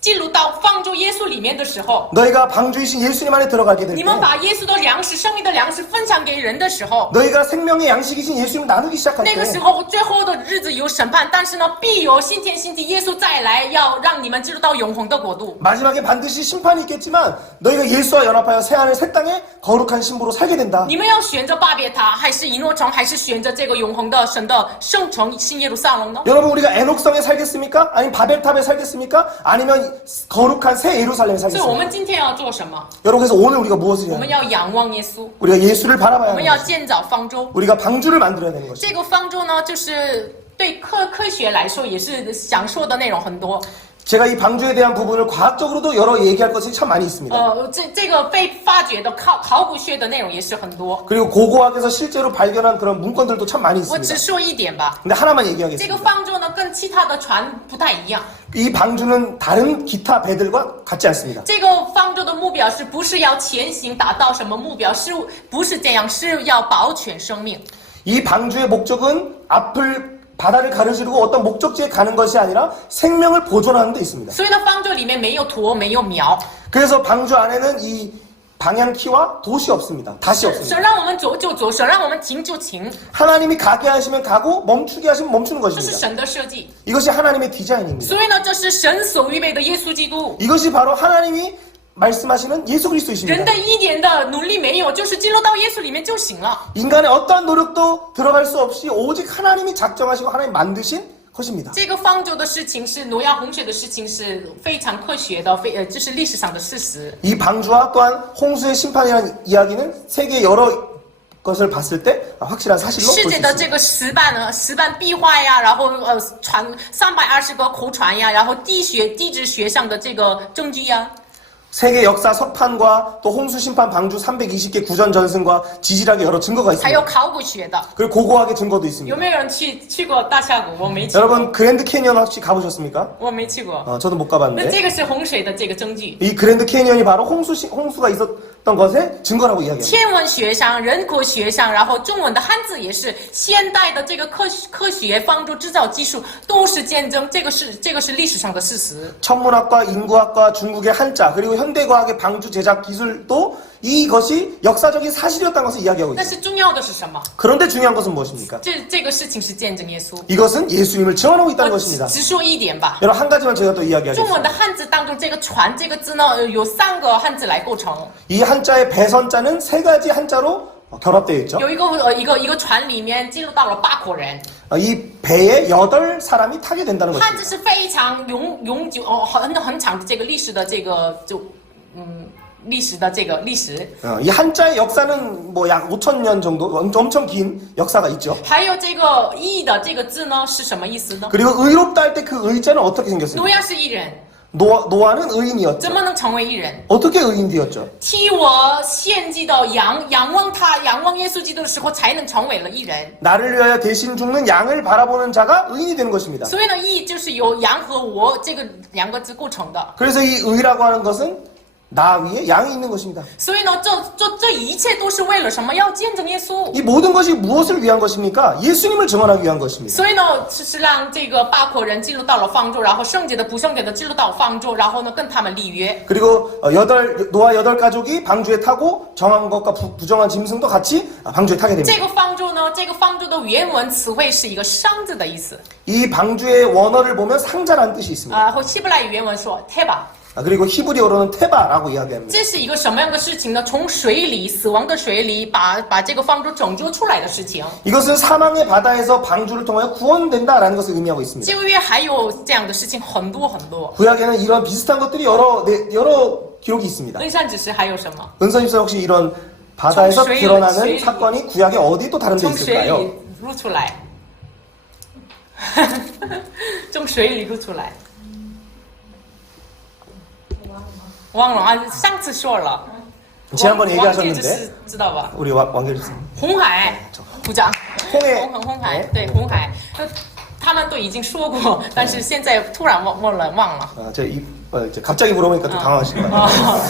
进入到方舟耶稣里面的时候， 너희가 방주이신 예수님 안에 들어가게 될 你 때 们把耶稣的粮食、生命的粮食分享给人的时候， 너희가 생명의 양식이신 예수님을 나누기 시작할 那个 때 时候最后的日子有审判，但是呢，必有新天新地，耶稣再来，要让你们进入到永恒的国度。 마지막에 반드시 심판이 있겠지만 너희가 예수와 연합하여 새 하늘 새 땅에 거룩한 신부로 살게 된다. 你们要选择巴别塔，还是以诺城，还是选择这个永恒的神的圣城新耶路撒冷呢？ 여러분 우리가 에녹성에 살겠습니까? 아니면 바벨탑에 살겠습니까? 아니면 거룩한 새 예루살렘에 所以我 살겠습니까? 们今天要做什么？ 여러분 그래서 오늘 우리가 무엇을 我 해야 们 해요? 要仰望耶稣， 우리가 예수를 我 바라봐야 们 하는 要 것이죠. 建造方舟。 우리가 방주를 만들어야 되는 것이죠. 这个方舟呢，就是对科学来说也是想说的内容很多。 제가 이 방주에 대한 부분을 과학적으로도 여러 얘기할 것이 참 많이 있습니다. 这个被发掘的考古学的内容也是很多。 그리고 고고학에서 실제로 발견한 그런 문건들도 참 많이 我只 있습니다. 说一点吧， 근데 하나만 这个 얘기하겠습니다. 方舟呢跟其他的船不太一样。 이 방주는 다른 기타 배들과 같지 않습니다. 这个方舟的目标是不是要前行达到什么目标？是不是这样？是要保全生命。 이 방주의 목적은 앞을 바다를 가로지르고 어떤 목적지에 가는 것이 아니라 생명을 보존하는 데 있습니다. 所以呢，方舟里面没有驼，没有苗， 그래서 방주 안에는 이 방향키와 돛이 없습니다. 닷이 神 없습니다. 让我们走就走，神让我们停就停， 하나님이 가게 하시면 가고 멈추게 하시면 멈추는 这是 것입니다. 神的设计。 이것이 하나님의 디자인입니다. 所以呢，这是神所预备的耶稣基督。 이것이 바로 하나님이 말씀하시는 예수 人 그리스도이십니다. 的一点的努力没有，就是进入到耶稣里面就行了。 인간의 어떠한 노력도 들어갈 수 없이 오직 하나님이 작정하시고 하나님 만드신 것입니다. 这个方舟的事情是挪亚洪水的事情，是非常科学的，这是历史上的事实。 이 방주와 또한 홍수의 심판이라는 이야기는 세계 여러 것을 봤을 때 확실한 사실로 볼 世 수 界的 있습니다. 这个石板壁画呀，然后传320个口传呀，然后地质学上的这个证据呀。 세계 역사 석판과 또 홍수 심판 방주 320개 구전 전승과 지질학의 여러 증거가 还有 있습니다. 考古学的， 그리고 고고학의 증거도 有 있습니다. 没有人去过大峡谷？我没去过， 여러분 그랜드 캐니언 혹시 가보셨습니까? 我没去过。 저도 못 那 가봤는데 这个是洪水的这个证据。 이 그랜드 캐니언이 바로 홍수가 있었던 것의 증거라고 이야기합니다. 天文学上、人口学上，然后中文的汉字也是现代的这个科学方舟制造技术都是见证，这个是历史上的事实。 천문학과 인구학과 중국의 한자 그리고 현대과학의 방주 제작 기술도 이것이 역사적인 사실이었다는 것을 이야기하고 但 있습니다. 是重要的是什么？ 그런데 중요한 것은 무엇입니까? 这个事情是见证耶稣。 이것은 예수님을 증언하고 있다는 我 것입니다. 只说一点吧。 여러분 한 가지만 제가 또 中文 이야기하겠습니다. 的汉字当中，这个船这个字呢，有3个汉字来构成。 이 한자의 배선자는 3가지 한자로 결합되어 있죠. 有一个船里面记录到了8口人， 이 배에 8사람이 타게 된다는 汉 것입니다. 字是非常永久很长的这个历史的这个历史。 이 한자의 역사는 뭐 약 5,000년 정도 엄청 긴 역사가 있죠. 还有这个义的这个字呢是什么意思呢？ 그리고 의롭다 할 때 그 의자는 어떻게 생겼습니까? 挪亚是义人， 노아는 怎 의인이었죠. 么能成为义人？ 어떻게 의인 되었죠? 替我献祭的仰望耶稣基督的时候，才能成为了义人。 나를 위하여 대신 죽는 양을 바라보는 자가 의인이 되는 것입니다. 所以呢，义就是由羊和我这个2个字构成的。 그래서 이 의라고 하는 것은 나 위에 양이 있는 것입니다. 所以呢，这一切都是为了什么？要见证耶稣。 이 모든 것이 무엇을 위한 것입니까? 예수님을 증언하기 위한 것입니다. 所以呢，是让这个8口人进入到了方舟，然后圣洁的、不圣洁的进入到方舟，然后呢跟他们立约。 그리고 노아 8가족이 방주에 타고 정한 것과 부정한 짐승도 같이 방주에 타게 됩니다. 这个方舟呢，这个方舟的原文词汇是一个箱子的意思。 이 방주의 원어를 보면 상자라는 뜻이 있습니다. 或希伯来语原文说 teba。 그리고 히브리어로는 테바라고 이야기합니다. 这是一个什么样的事情呢？从水里死亡的水里把这个方舟拯救出来的事情。 이것은 사망의 바다에서 방주를 통하여 구원된다라는 것을 의미하고 있습니다. 旧约还有这样的事情很多很多。 구약에는 이런 비슷한 것들이 여러 기록이 있습니다. 恩善指示还有什么？ 은선입사 혹시 이런 바다에서 정- 드러나는水里- 사건이 구약에 어디 또 다른 데 从水 있을까요? 里露出来，从水里露出来。忘了啊，上次说了。 지난번에 王记 얘기하셨는데 是知道吧？ 우리 왕길수 红海，鼓掌。 홍해 红海， 네. 对红海，他们都已经说过，但是现在突然忘了。 갑자기 물어보니까 좀 당황하시는 것 같아요.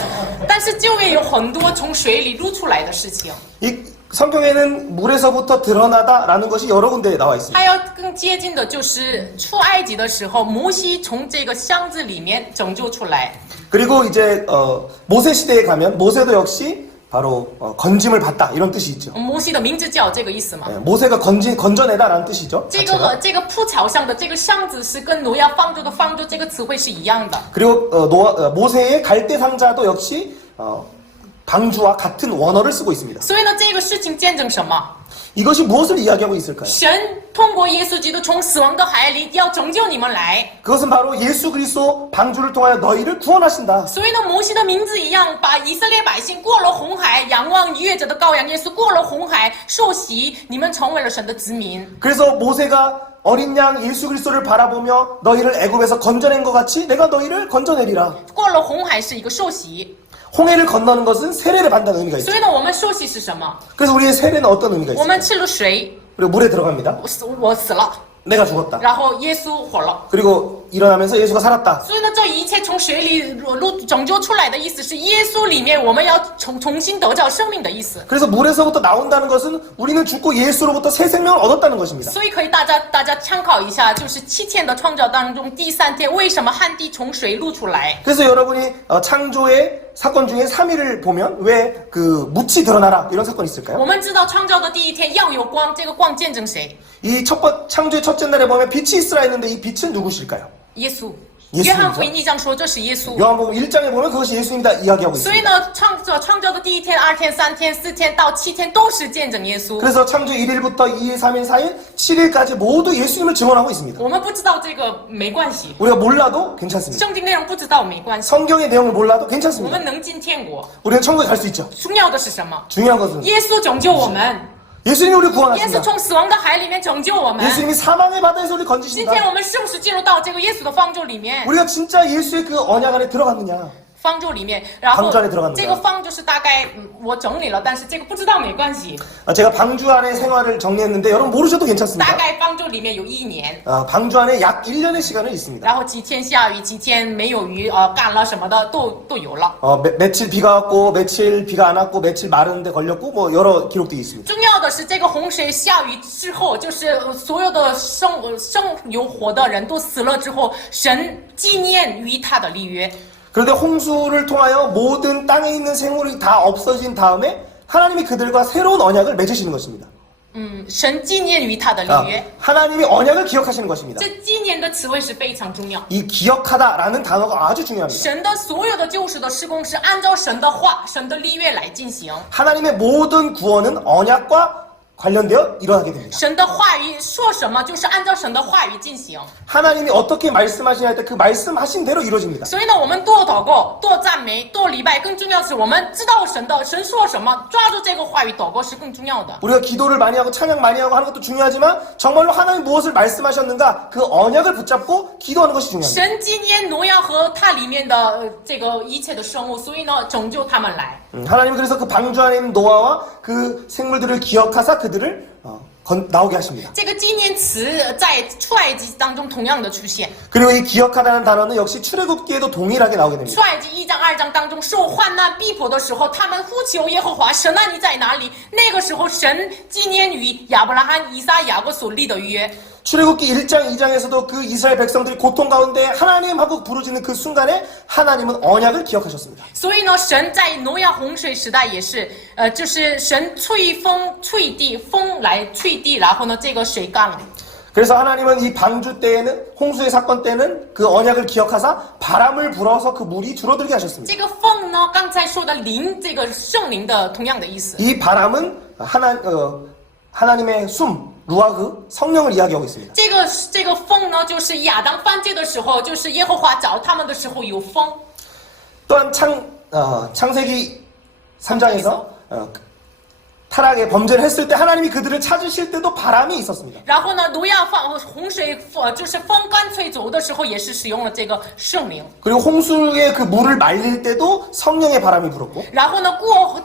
但是旧约有很多从水里露出来的事情。 이 성경에는 물에서부터 드러나다라는 것이 여러 군데에 나와 있습니다. 还要更接近的就是出埃及的时候，摩西从这个箱子里面拯救出来。 그리고 이제 모세 시대에 가면 모세도 역시 바로 건짐을 받다 이런 뜻이 있죠. 摩西的名字叫这个意思嘛？ 모세가 건져내다라는 뜻이죠. 这 자체가. 个这个铺桥上的这个箱子是跟挪亚方舟的方舟这个词汇是一样的。 그리고 모세의 갈대 상자도 역시 방주와 같은 원어를 쓰고 있습니다. 所以呢，这个事情见证什么？ 이것이 무엇을 이야기하고 있을까요? 神通过耶稣基督从死亡的海里要拯救你们来。 그것은 바로 예수 그리스도 방주를 통하여 너희를 구원하신다. 所以呢，摩西的名字一样，把以色列百姓过了红海，仰望逾越者的羔羊耶稣过了红海，受洗，你们成为了神的子民。 그래서 모세가 어린 양 예수 그리스도를 바라보며 너희를 애굽에서 건져낸 것 같이 내가 너희를 건져내리라. 过了红海是一个受洗， 홍해를 건너는 것은 세례를 받는 의미가 있죠. 所以呢，我们受洗是什么？ 그래서 우리의 세례는 어떤 의미가 我们 있어요? 吃了水， 그리고 물에 들어갑니다. 我死了， 내가 죽었다. 然后耶稣活了。 그리고 일어나면서 예수가 살았다. 所以呢，这一切从水里拯救出来的意思是耶稣里面我们要重新得着生命的意思。 그래서 물에서부터 나온다는 것은 우리는 죽고 예수로부터 새 생명을 얻었다는 것입니다. 所以可以大家参考一下，就是7天的创造当中第3天为什么旱地从水露出来？ 그래서 여러분이 창조의 사건 중에 3일을 보면 왜 그 묻이 드러나라 이런 사건이 있을까요? 我们知道创造的第一天要有光，这个光见证谁？ 이 창조의 첫째 날에 보면 빛이 있으라 했는데 이 빛은 누구실까요? 耶稣。约翰福音1章说这是耶稣。 요한복음 1장에 보면 그것이 예수님이다 이야기하고 所以 있습니다. 呢，创造的第1天、2天、3天、4天到7天都是见证耶稣。 그래서 창조 1일부터 2일, 3일, 4일, 7일까지 모두 예수님을 증언하고 있습니다. 我们不知道这个没关系， 우리가 몰라도 괜찮습니다. 圣经内容不知道没关系， 성경의 내용을 몰라도 我 괜찮습니다. 们能进天国。 우리는 천국에 갈 수 있죠. 重要的是什么？ 중요한 것은 耶稣拯救我们， 예수님이 우리 耶稣 구원하십니다. 从死亡的海里面拯救我们。 예수님이 사망의 바다에서 우리 今 건지신다. 天我们是不是进入到这个耶稣的方舟里面？ 우리가 진짜 예수의 그 언약 안에 들어갔느냐. 方舟里面，然后 방주안에 들어갔는가? 这个方就是大概我整理了，但是这个不知道没关系。 제가 방주 안에 생활을 정리했는데 여러분 모르셔도 大 괜찮습니다. 概方舟里面有1年， 방주 안에 약 1년의 시간을 있습니다. 然后几天下雨，几天没有雨，干了什么的都有了。 며칠 비가 왔고 며칠 비가 안 왔고 며칠 마르는데 걸렸고 뭐 여러 기록들이 있습니다. 重要的是，这个洪水下雨之后，就是所有的生有活的人都死了之后，神纪念于他的立约。 그런데 홍수를 통하여 모든 땅에 있는 생물이 다 없어진 다음에 하나님이 그들과 새로운 언약을 맺으시는 것입니다. 神纪念于他的立约。 하나님이 언약을 기억하시는 것입니다. 这纪念的词汇是非常重要。 이 기억하다라는 단어가 아주 중요합니다. 神的所有的救赎的施工是按照神的话、神的立约来进行。 하나님의 모든 구원은 언약과 관련되어 일어나게 됩니다. 神的话语说什么，就是按照神的话语进行。 하나님이 어떻게 말씀하시냐 할 때 그 말씀하신 대로 이루어집니다. 所以呢，我们多祷告、多赞美、多礼拜，更重要的是我们知道神说什么，抓住这个话语祷告是更重要的。 우리가 기도를 많이 하고 찬양 많이 하고 하는 것도 중요하지만 정말로 하나님 무엇을 말씀하셨는가 그 언약을 붙잡고 기도하는 것이 중요합니다. 神纪念挪亚和它里面的这个一切的生物，所以呢，拯救他们来。 하나님은 그래서 그 방주 안에 있는 노아와 그 생물들을 기억하사 그들을 나오게 하십니다. 这个纪念词在出埃及当中同样的出现。 그리고 이 기억하다는 단어는 역시 출애굽기에도 동일하게 나오게 出 됩니다. 埃及1章、2章当中受患难逼迫的时候，他们呼求耶和华，神啊，你在哪里？那个时候，神纪念于亚伯拉罕、以撒、雅各所立的约。 출애굽기 1장, 2장에서도 그 이스라엘 백성들이 고통 가운데 하나님 하고 부르짖는 그 순간에 하나님은 언약을 기억하셨습니다. 所以呢，神在挪亚洪水时代也是，就是神吹风吹地，风来吹地，然后呢，这个水干了。 그래서 하나님은 이 방주 때에는 홍수의 사건 때는 그 언약을 기억하사 바람을 불어서 그 물이 줄어들게 하셨습니다. 这个风呢，刚才说的灵，这个圣灵的同样的意思。 이 바람은 하나님의 숨, 루아흐, 성령을 이야기하고 있습니다. 这个风呢，就是亚当犯罪的时候，就是耶和华找他们的时候有风。 또한 창세기 3장에서 타락의 범죄를 했을 때 하나님이 그들을 찾으실 때도 바람이 있었습니다. 然后呢，挪亚洪水就是风干吹走的时候，也是使用了这个圣灵。 그리고 홍수의 그 물을 말릴 때도 성령의 바람이 불었고 然后呢，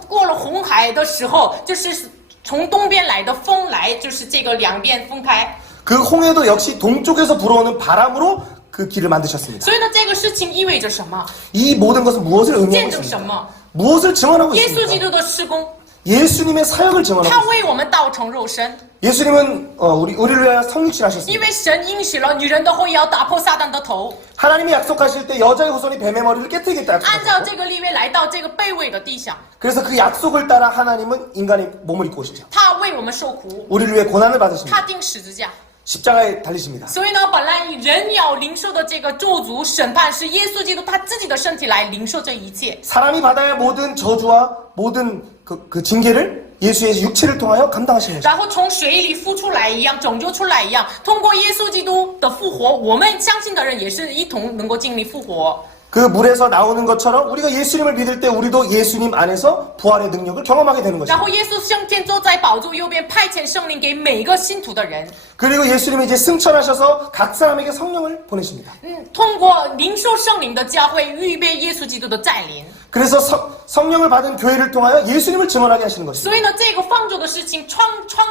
过了红海的时候，就是从东边来的风来，就是这个两边分开。 그 홍해도 역시 동쪽에서 불어오는 바람으로 그 길을 만드셨습니다. 所以呢，这个事情意味着什么？ 이 모든 것은 무엇을 见 의미하고 证什 있습니까? 么？ 무엇을 증언하고 耶稣基 있습니까? 督的施工， 예수님의 사역을 他 증언하고 있습니다. 为我们道成肉身， 예수님은 우리를 위하여 성육신 因 하셨습니다. 为神应许了女人的后裔要打破撒旦的头， 하나님이 약속하실 때 여자의 후손이 뱀의 머리를 깨뜨리겠다 按照 약속하셨고 这个立约来到这个卑微的地上， 그래서 그 약속을 따라 하나님은 인간의 몸을 입고 오시죠. 他为我们受苦， 우리를 위해 고난을 받으십니다. 他钉十字架。 십자가에 달리십니다. 所以呢，本来人要领受的这个咒诅审判，是耶稣基督他自己的身体来领受这一切。 사람이 받아야 모든 저주와 모든 그 징계를 예수의 육체를 통하여 감당하시는 거죠. 然后从水里复出来一样，拯救出来一样，通过耶稣基督的复活，我们相信的人也是一同能够经历复活。 그 물에서 나오는 것처럼 우리가 예수님을 믿을 때 우리도 예수님 안에서 부활의 능력을 경험하게 되는 然 것입니다. 后耶稣升天坐在宝座右边，派遣圣灵给每个信徒的人。 그리고 예수님이 이제 승천하셔서 각 사람에게 성령을 보내십니다. 通过领受圣灵的教会，预备耶稣基督的再临。 그래서 성령을 받은 교회를 통하여 예수님을 증언하게 하시는 것입니다. 所以呢，这个方舟的事情，创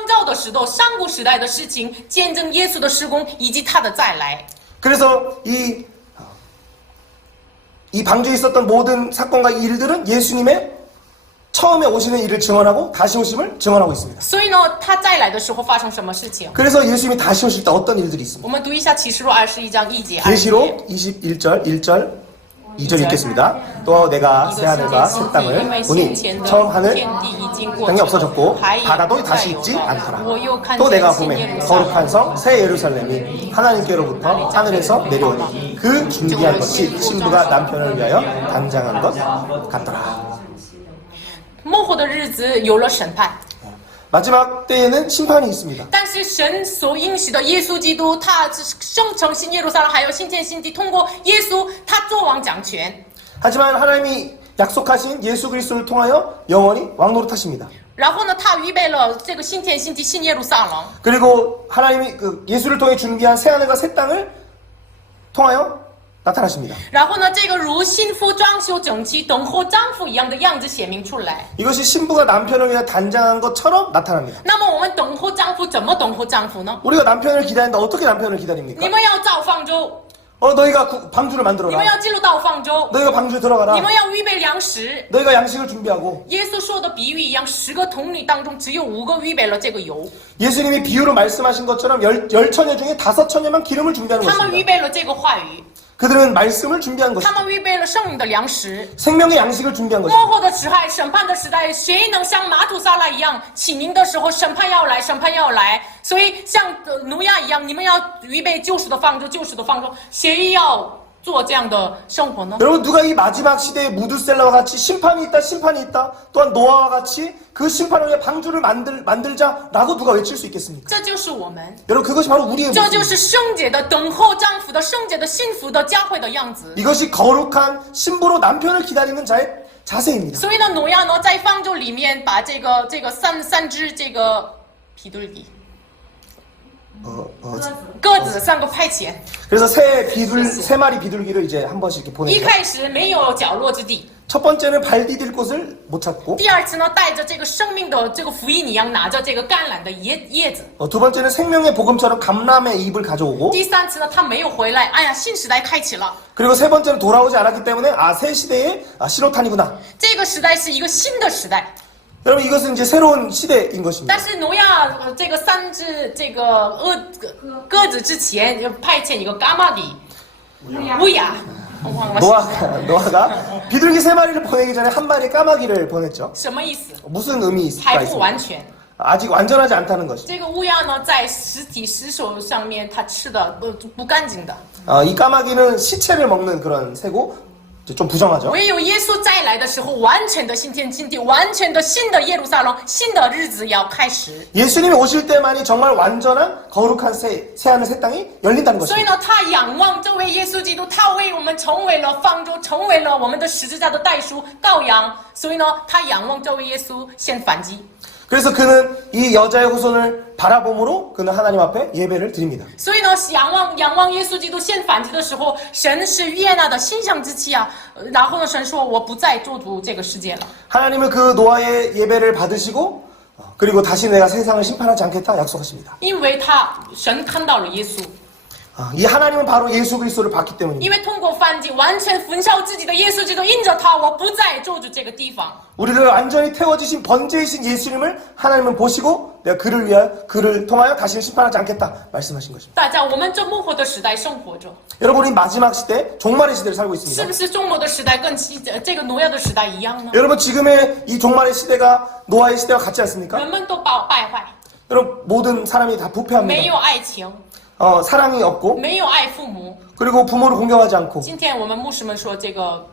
造的时候，上古时代的事情，见证耶稣的施工以及他的再来。 그래서 이 방주에 있었던 모든 사건과 일들은 예수님의 처음에 오시는 일을 증언하고 다시 오심을 증언하고 있습니다. 所以呢，他再来的时候发生什么事情？ 그래서 예수님이 다시 오실 때 어떤 일들이 있습니다. 我们读一下启示录21章1节。 계시록 21절 1절 2절 읽겠습니다. 또 내가 새 하늘과 새 땅을 보니 처음 하늘 땅이 없어졌고 바다도 다시 있지 않더라. 또 내가 보매 거룩한 성 새 예루살렘이 하나님께로부터 하늘에서 내려오니 그 준비한 것이 신부가 남편을 위하여 단장한 것 같더라. 末后的日子有了审判， 마지막 때에는 심판이 있습니다. 但是神所应许的耶稣基督，他生成新耶路撒冷，还有新天新地，通过耶稣他作王掌权。 하지만 하나님이 약속하신 예수 그리스도를 통하여 영원히 왕노릇하십니다. 然后呢，他预备了这个新天新地、新耶路撒冷。 그리고 하나님이 그 예수를 통해 준비한 새 하늘과 새 땅을 통하여 나타나십니다. 然后呢，这个如新妇装修整齐、等候丈夫一样的样子显明出来。 이것이 신부가 남편을 위해 단장한 것처럼 나타납니다. 那么我们等候丈夫，怎么等候丈夫呢？ 우리가 남편을 기다린다. 어떻게 남편을 기다립니까? 你们要造方舟， 너희가 방주를 你们 만들어라. 要进入到方舟， 너희가 방주에 들어가라. 你们要预备粮食。 너희가 양식을 준비하고. 耶稣说的比喻一样，10个童女当中只有5个预备了这个油， 예수님이 비유로 말씀하신 것처럼 열 처녀 중에 5처녀만 기름을 준비하는 他们预 것입니다. 备了这个话语， 그들은 말씀을 준비한 他 것입니다. 们预备了圣灵的粮食。 생명의 양식을 준비한 末 것입니다. 后的时代，审判的时代，谁能像马土撒拉一样起名的时候，审判要来，审判要来。所以像挪亚一样，你们要预备救赎的方舟，救赎的方舟，谁要做这样的生活呢？ 여러분 누가 이 마지막 시대에 무드셀라와 같이 심판이 있다 또한 노아와 같이 그 심판을 위해 방주를 만들자라고 누가 외칠 수 있겠습니까? 这就是我们， 여러분 그것이 바로 우리의 这就 모습입니다. 是圣洁的等候丈夫的圣洁的幸福的教会的样子。 이것이 거룩한 신부로 남편을 기다리는 자의 자세입니다. 所以呢，挪亚呢在方舟里面把这个三只这个皮堆里鸽子3个派遣， 그래서 세 마리 비둘기를 이제 한 번씩 이렇게 一 보내죠. 开始没有角落之地。 첫 번째는 발 디딜 곳을 못 찾고, 第二次呢，带着这个生命的这个福音一样，拿着这个橄榄的叶子。 두 번째는 생명의 복음처럼 감람의 잎을 가져오고, 第三次呢，他没有回来，哎呀，新时代开启了。 그리고 세 번째는 돌아오지 않았기 때문에 새 시대의 신호탄이구나. 这个时代是一个新的时代， 여러분 이것은 이제 새로운 시대인 것입니다. 但是挪亚这个3只这个鸽子之前派遣一个伽马底乌鸦，我忘了 노아가 비둘기 3마리를 보내기 전에 한 마리 까마귀를 보냈죠. 什么意思？ 무슨 의미가 还不 있습니까? 完全。 아직 완전하지 않다는 것이. 这个乌鸦呢，在尸首上面，它吃的不干净的。 이 까마귀는 시체를 먹는 그런 새고 좀 부정하죠. 唯有耶稣再来的时候，完全的新天新地，完全的新的耶路撒冷，新的日子要开始。 예수님이 오실 때만이 정말 완전한 거룩한 새 하늘 새 땅이 열린다는 所以 것입니다. 呢，他仰望这位耶稣基督，他为我们成为了方舟，成为了我们的十字架的代赎羔羊。所以呢，他仰望这位耶稣献反击。 그래서 그는 이 여자의 후손을 바라봄으로 그는 하나님 앞에 예배를 드립니다. 所以呢，仰望耶稣基督献反击的时候，神是悦纳的馨香之气啊。然后呢，神说：“我不再做主这个世界了。” 하나님은 그 노아의 예배를 받으시고 그리고 다시 내가 세상을 심판하지 않겠다 약속하십니다. 因为神看到了耶稣， 이 하나님은 바로 예수 그리스도를 봤기 때문입니다. 因为通过反击完全焚烧自己的耶稣基督，因着他，我不再做主这个地方。 우리를 완전히 태워주신 번제이신 예수님을 하나님은 보시고 내가 그를 통하여 다시는 심판하지 않겠다 말씀하신 것입니다. 大家，我们这幕后的时代生活着， 여러분 우리 마지막 시대 종말의 시대를 살고 是 있습니다. 不是中国的时代跟这个挪亚的时代一样呢？ 여러분 지금의 이 종말의 시대가 노아의 시대와 같지 않습니까? 人们都败坏， 여러분 모든 사람이 다 没 부패합니다. 有爱情， 사랑이 없고 没有爱父母。 그리고 부모를 공경하지 않고 今天我们牧师们说这个，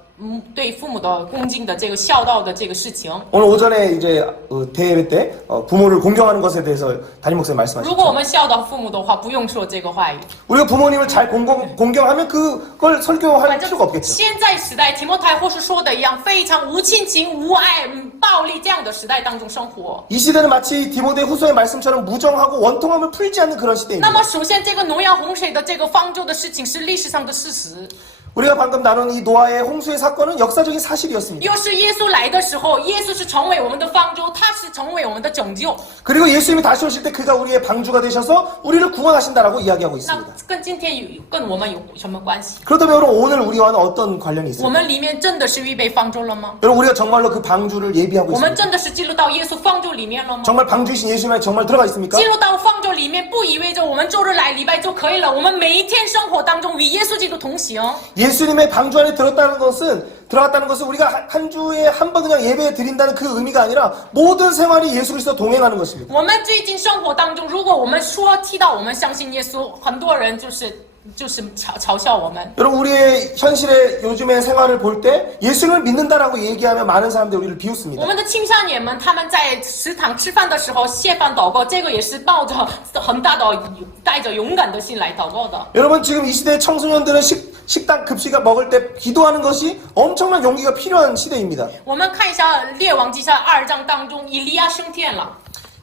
对父母的恭敬的这个孝道的这个事情。 오늘 오전에 이제 대예배 때 부모를 공경하는 것에 대해서 담임 목사님 如 말씀하셨죠. 果我们孝道父母的话，不用说这个话语。 우리가 부모님을 잘 공경하면 그걸 설교할 反 필요가 正 없겠죠. 现在时代，提摩太后书说的一样，非常无亲情、无爱、暴力这样的时代当中生活。 이 시대는 마치 디모데 후서의 말씀처럼 무정하고 원통함을 풀지 않는 그런 那 시대입니다. 么，首先这个挪亚洪水的这个方舟的事情是历史上的事实， 우리가 방금 나눈 이 노아의 홍수의 사건은 역사적인 사실이었습니다. 又是耶稣来的时候，耶稣是成为我们的方舟，他是成为我们的拯救。 그리고 예수님이 다시 오실 때 그가 우리의 방주가 되셔서 우리를 구원하신다라고 이야기하고 那 있습니다. 跟今天跟我们有什么关系？ 그렇다면 여러분 오늘 우리와는 어떤 관련이 我 있습니까? 们里面真的是预备方舟了吗？ 여러분 우리가 정말로 그 방주를 예비하고 我们 있습니다. 真的是进入到耶稣方舟里面了吗？ 정말 방주이신 예수님에 정말 들어가 있습니까? 进入到方舟着里面不意味着我们周日来礼拜就可以了，我们每一天生活当中与耶稣基督同行。 예수님의 방주 안에 들어갔다는 것은 우리가 한 주에 한 번 그냥 예배 드린다는 그 의미가 아니라 모든 생활이 예수 그리스도 동행하는 것입니다. 我们最近生活当中，如果我们提到我们相信耶稣，很多人就是嘲笑我们。 여러분 우리의 현실의 요즘의 생활을 볼 때 예수님을 믿는다라고 얘기하면 많은 사람들이 우리를 비웃습니다. 我们的青少年们，他们在食堂吃饭的时候谢饭祷告，这个也是抱着很大的、带着勇敢的心来祷告的。 여러분 지금 이 시대의 청소년들은 식당 급식을 먹을 때 기도하는 것이 엄청난 용기가 필요한 시대입니다. 我们看一下《列王记下》2章当中，以利亚升天了。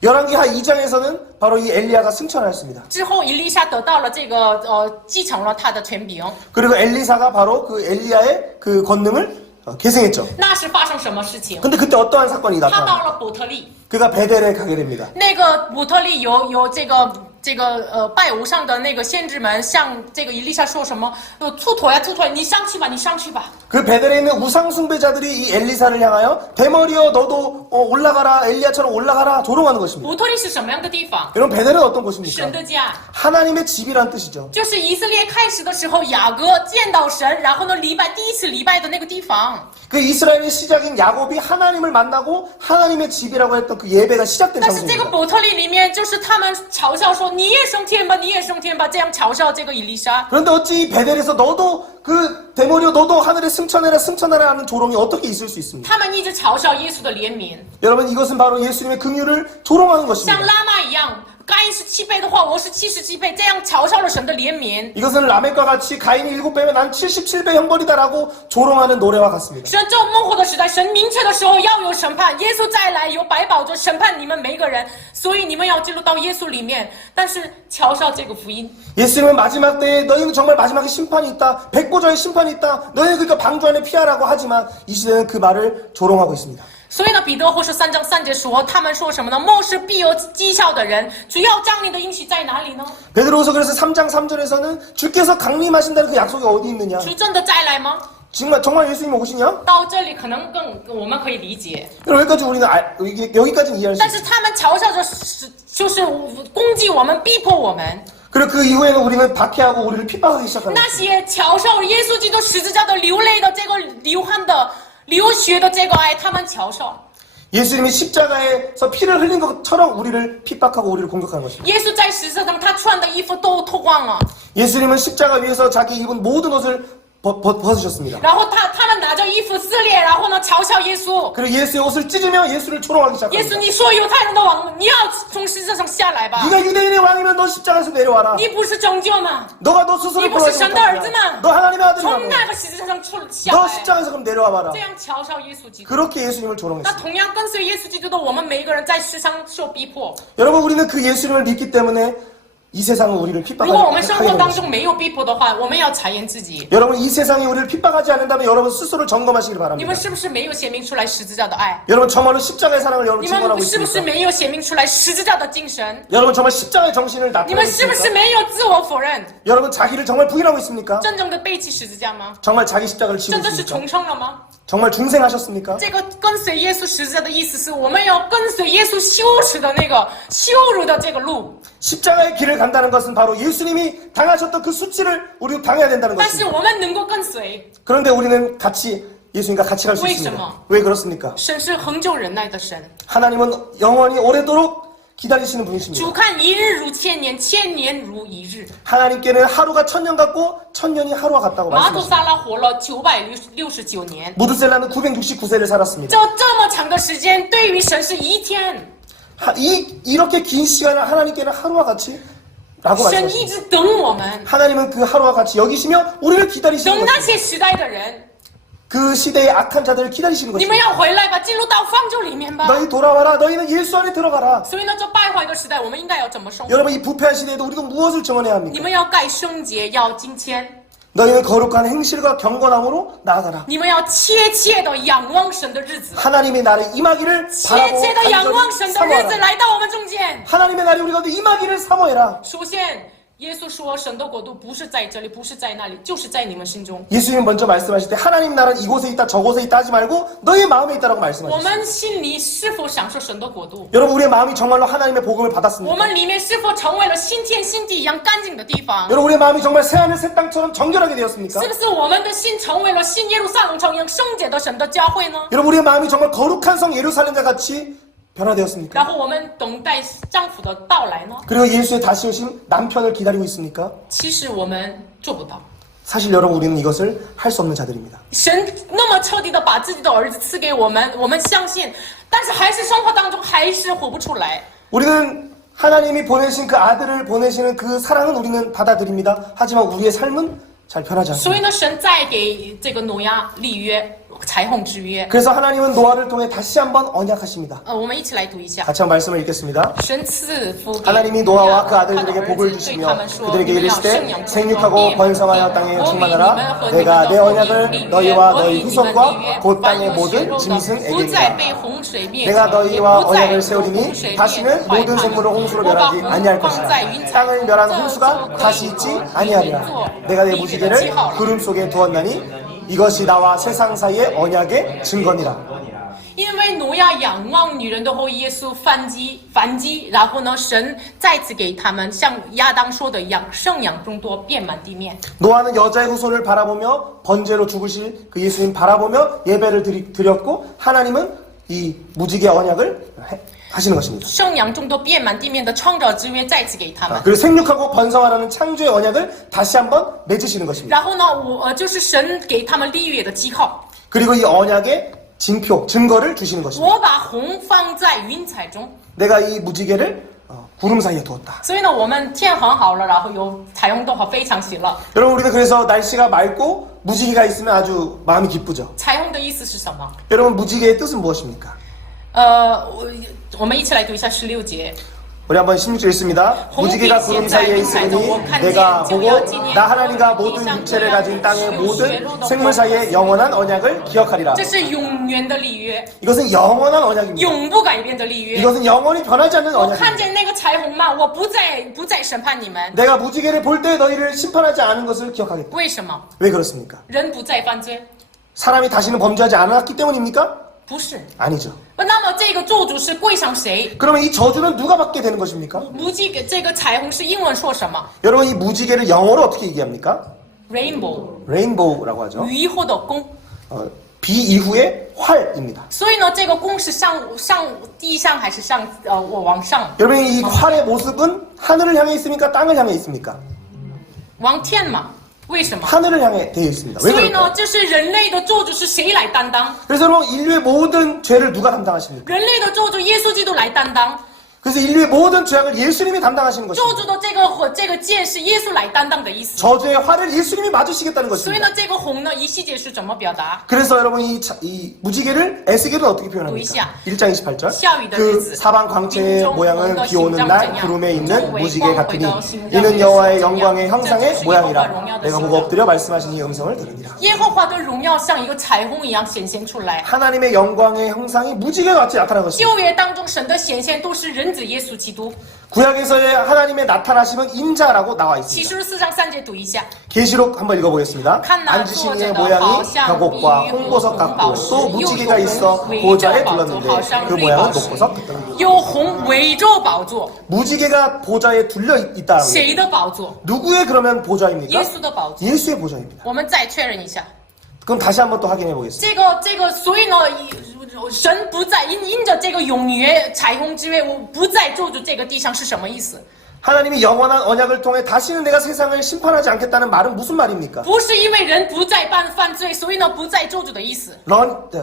열왕기하 2장에서는 바로 이 엘리야가 승천하였습니다. 之后，以利沙得到了这个继承了他的权柄。 그리고 엘리사가 바로 그 엘리야의 그 권능을 계승했죠. 那是发生什么事情？ 근데 그때 어떠한 사건이 他 나타납니다. 到了伯特利， 그가 베델에 가게 됩니다. 那个伯特利有这个拜偶像的那个先知们向这个以利沙说什么？秃头呀秃头，你上去吧，你上去吧。 그 베델에 있는 우상 숭배자들이 이 엘리사를 향하여 대머리여 너도 올라가라 엘리야처럼 올라가라 조롱하는 것입니다. 伯特利是什么样的地方？ 여러분 베델은 어떤 곳입니까? 神的家。 하나님의 집이란 뜻이죠. 就是以色列开始的时候，雅各见到神，然后呢第一次礼拜的那个地方。 그 이스라엘의 시작인 야곱이 하나님을 만나고 하나님의 집이라고 했던 그 예배가 시작된 但是这个 장소입니다. 伯特利里面，就是他们嘲笑说你也升天吧，你也升天吧，这样嘲笑这个以利沙。 그런데 어찌 이 베델에서 너도 그 대머리여 너도 하늘에 승천해라 하는 조롱이 어떻게 있을 수 있습니까? 他们一直嘲笑耶稣的怜悯， 여러분 이것은 바로 예수님의 긍휼을 조롱하는 像 것입니다. 拉玛一样，该是7倍的话，我是77倍，这样嘲笑了神的怜悯。 이것은 라멕과 같이 가인이 7배면 난 77배 형벌이다라고 조롱하는 노래와 같습니다. 神这幕后的时代，神明确的时候要有审判，耶稣再来有百宝座审判你们每个人，所以你们要进入到耶稣里面。但是嘲笑这个福音， 예수님은 마지막 때에 너희는 정말 마지막에 심판이 있다. 백보좌의 심판이 있다. 너희는 그러니까 방주 안에 피하라고 하지만 이 시대는 그 말을 조롱하고 있습니다. 所以呢，彼得后书3章3节说，他们说什么呢？末世必有讥笑的人，主要降临的应许在哪里呢？ 베드로후서 그래서 3장 3절에서는 주께서 강림하신다는 그 약속이 어디 있느냐? 主真的再来吗？ 정말 예수님 오시냐? 到这里可能我们可以理解， 여기까지 우리는 여기까지는 이해할 수 但 있어요. 是他们嘲笑着，就是攻击我们，逼迫我们。 그리고 그 이후에는 우리는 박해하고 우리를 핍박하기 시작하는 那 거예요. 些嘲笑耶稣基督十字架的流泪的这个流汗的流血的这个爱，他们嘲笑。 예수님이 십자가에서 피를 흘린 것처럼 우리를 핍박하고 우리를 공격하는 것입니다. 耶稣在十字架上，他穿的衣服都脱光了， 예수님은 십자가 위에서 자기 입은 모든 옷을 벗으셨습니다. 然后他们拿着衣服撕裂，然后呢嘲笑耶稣。 그리고 예수의 옷을 찢으며 예수를 조롱하기 耶稣， 시작합니다. 你说犹太人的王，你要从十字架上下来吧？ 네가 유대인의 왕이면 너 십자가에서 내려와라. 你不是拯救吗？ 너가 너 스스로 이 구원하지 무슨神的儿子 못하냐? 吗？ 너 하나님의 从 아들이라고. 那个十字架上下 너 来， 십자가에서 그럼 내려와봐라. 这样嘲笑耶稣基督。 그렇게 예수님을 那 조롱했습니다. 同样跟随耶稣基督的我们每一个人，在世上受逼迫。 여러분 우리는 그 예수님을 믿기 때문에 이 세상은 우리를 如果我们 핍박하게 生活 되는 当 것입니다. 中没有逼迫的话，我们要查验自己， 여러분 이 세상이 우리를 핍박하지 않는다면 여러분 스스로 점검하시길 你 바랍니다. 们是不是没有显明出来十字架的爱？ 여러분 정말로 십자가의 사랑을 여러분 你 증언하고 们是不是 있습니까? 没有显明出来十字架的精神？ 여러분 정말 십자가의 정신을 你 나타내고 们是不是 있습니까? 没有自我否认？ 여러분 자기를 정말 부인하고 있습니까? 真正的背弃十字架吗？ 정말 자기 십자가를 지고 真的是 있습니까? 重生了吗？ 정말 중생하셨습니까? 这个跟随耶稣十字架的意思是，我们要跟随耶稣羞耻的那个羞辱的这个路， 십자가의 길을 간다는 것은 바로 예수님이 당하셨던 그 수치를 우리도 당해야 된다는 但是 것입니다. 我们能够跟随。 그런데 우리는 같이 예수님과 같이 갈 수 为 있습니다. 什么？ 왜 그렇습니까? 神是恒久忍耐的神， 하나님은 영원히 오래도록 기다리시는 분이십니다. 主看一日如千年，千年如一日。 하나님께는 하루가 천년 같고 천년이 하루와 같다고 马土 말씀하십니다. 撒拉活了969年， 무드셀라는 969세를 살았습니다. 这么长的时间，对于神是一天。 이렇게 긴 시간을 하나님께는 하루와 같이 라고 神 말씀하십니다. 一直等我们， 하나님은 그 하루와 같이 여기시며 우리를 기다리시는 等那 것입니다. 些时代的人， 그 시대의 악한 자들을 기다리시는 你们 것입니다. 要回来吧，进入到方舟里面吧。 너희 돌아와라. 너희는 예수 안에 들어가라. 所以呢，这败坏的时代，我们应该要怎么生活？ 여러분 이 부패한 시대에도 우리가 무엇을 증언해야 你 합니까? 们要盖圣洁，要敬谦， 너희는 거룩한 행실과 경건함으로 나아가라. 你们要切切的仰望神的日子， 하나님의 날에 임하기를 切 바라고 切的仰望 간절히 神的日子 사모하라. 来到我们中间。 하나님의 날이 우리 가운데 임하기를 사모해라. 首先，耶稣说：“神的国度不是在这里，不是在那里，就是在你们心中。 예수님 먼저 말씀하실 때 하나님 나라는 이곳에 있다 저곳에 있다 하지 말고 너희 마음에 있다라고 我 말씀하셨어요. 们心里是否享受神的国度？ 여러분 우리의 마음이 정말로 하나님의 복음을 我 받았습니까? 们里面是否成为了新天新地一样干净的地方？ 여러분 우리의 마음이 정말 새하늘 새 땅처럼 정결하게 되었습니까? 是不是我们的心成为了新耶路撒冷城一样圣洁的神的教会呢？ 여러분 우리의 마음이 정말 거룩한 성 예루살렘과 같이 변화되었습니까? 然后我们等待丈夫的到来呢？ 그리고 예수의 다시 오신 남편을 기다리고 있습니까? 其实我们做不到。 사실 여러분 우리는 이것을 할 수 없는 자들입니다. 神那么彻底的把自己的儿子赐给我们，我们相信，但是还是生活当中还是活不出来。 우리는 하나님이 보내신 그 아들을 보내시는 그 사랑은 우리는 받아들입니다. 하지만 우리의 삶은 잘 변하지 所以 않습니다. 呢，神再给这个挪亚立约裁缝之约。 그래서 하나님은 노아를 통해 다시 한번 언약하십니다. 我们一起来读一下。 같이 한번 말씀을 읽겠습니다. 神赐福给 하나님이 노아와 그 他的 아들들에게 儿 복을 子对 주시며 他们说： 그들에게 你们要生 이르시되 养众多 생육하고 번성하여 땅에 충만하라. 내가 내 언약을 너희와 너희 후손과 곧 땅의 모든 짐승에게 내가 너희와 언약을 세우리니 다시는 모든 생물을 홍수로 멸하지 아니할 것이라. 땅을 멸한 홍수가 다시 있지 아니하리라. 내가 내 무지개를 구름 속에 두었나니 이것이 나와 세상 사이의 언약의 증거니라. 因为挪亚仰望女人的后裔耶稣反击，然后呢，神再次给他们像亚当说的一样，生养众多，遍满地面。 노아는 여자의 후손을 바라보며 번제로 죽으실 그 예수님 바라보며 예배를 드렸고 하나님은 이 무지개 언약을 하시는 것입니다. 生养众多，遍满地面的创造之约再次给他们。 그리고 생육하고 번성하라는 창조의 언약을 다시 한번 맺으시는 것입니다. 然后呢，就是神给他们立约的记号。 그리고 이 언약의 징표, 증거를 주시는 것입니다. 我把红放在云彩中。 내가 이 무지개를 구름 사이에 두었다. 所以呢，我们天很好了，然后有彩虹灯，非常喜乐。 여러분 우리가 그래서 날씨가 맑고 무지개가 있으면 아주 마음이 기쁘죠. 彩虹的意思是什么？ 여러분 무지개의 뜻은 무엇입니까? 我们一起来读一下16节。 우리 한번 16절 읽습니다. 무지개가 구름 사이에 있으니 내가 보고 나 하나님과 모든 육체를 가진 땅의 모든 생물 사이의 영원한 언약을 기억하리라. 这是永远的立约， 이것은 영원한 언약입니다. 永不改变的立约。 이것은 영원히 변하지 않는 我看 언약입니다. 见那个彩虹嘛，我不再审判你们。 내가 무지개를 볼 때 너희를 심판하지 않은 것을 기억하겠다. 为什么？ 왜 그렇습니까? 人不再犯罪？ 사람이 다시는 범죄하지 않았기 때문입니까? 不是。 아니죠. 那么这个咒诅是归向谁？ 그러면 이 저주는 누가 받게 되는 것입니까? 无忌这个彩虹是英文说什么 여러분 이 무지개를 영어로 어떻게 얘기합니까? ？Rainbow， 레인보우라고 하죠. 雨以后的弓。 비 이후의 활입니다. 所以呢，这个弓是上地上还是我往上？ 여러분 이 활의 모습은 하늘을 향해 있습니까? 땅을 향해 있습니까? 往天嘛？为什么？ 하늘을 향해 되어 있습니다. 왜 所以 그럴까요? 呢，这是人类的咒诅是谁来担当？ 그래서 여러분 인류의 모든 죄를 누가 담당하십니까? 人类的咒诅，耶稣基督来担当。 그래서 인류의 모든 죄악을 예수님이 담당하시는 咒 것입니다. 诅的这个剑是耶稣来担当的意思。 저주의 활을 예수님이 맞으시겠다는 所以 것입니다. 呢，这个红呢，一细节是怎么表达？ 그래서 여러분 이 무지개를 에스겔은 어떻게 표현합니까? 도시야. 1장 28절. 시아위의 그日子. 사방 광채의 민족 모양은 뭔가 비 오는 날 심장전야. 구름에 있는 종 무지개 외광 같으니回到심장의 이는 여호와의 심장이야. 영광의 형상의 저 모양이라. 여호와荣耀的 내가 보고 形象. 엎드려 말씀하신 이 음성을 들으니라. 耶和华的荣耀像一个彩虹一样显现出来。 하나님의 영광의 형상이 무지개 같이 나타난 것입니다. 旧约当中神的显现都是人子耶稣基督。 구약에서의 하나님의 나타나심은 인자라고 나와 있습니다. 74章3节读一下。 계시록 한번 읽어보겠습니다. 칸나 앉으신 이의 소저가 모양이 바오샹 벽옥과 비유 홍보석 같고 홍보석 또 무지개가 요 있어 용 보좌에 웨이저 둘렀는데 바오샹 그 모양은 리바오시. 녹보석 같더라. 有红围着宝座， 무지개가 보좌에 둘려 있다는 거예요. 谁的宝座？ 누구의 그러면 보좌입니까? 耶稣的宝座。 예수의 보좌입니다. 我们再确认一下， 그럼 다시 한번 또 확인해 보겠습니다. 这个，所以呢，神不再因着这个永约彩虹之约，我不再咒诅这个地上是什么意思？ 하나님이 영원한 언약을 통해 다시는 내가 세상을 심판하지 않겠다는 말은 무슨 말입니까? 不是因为人不再犯罪，所以呢不再咒诅的意思。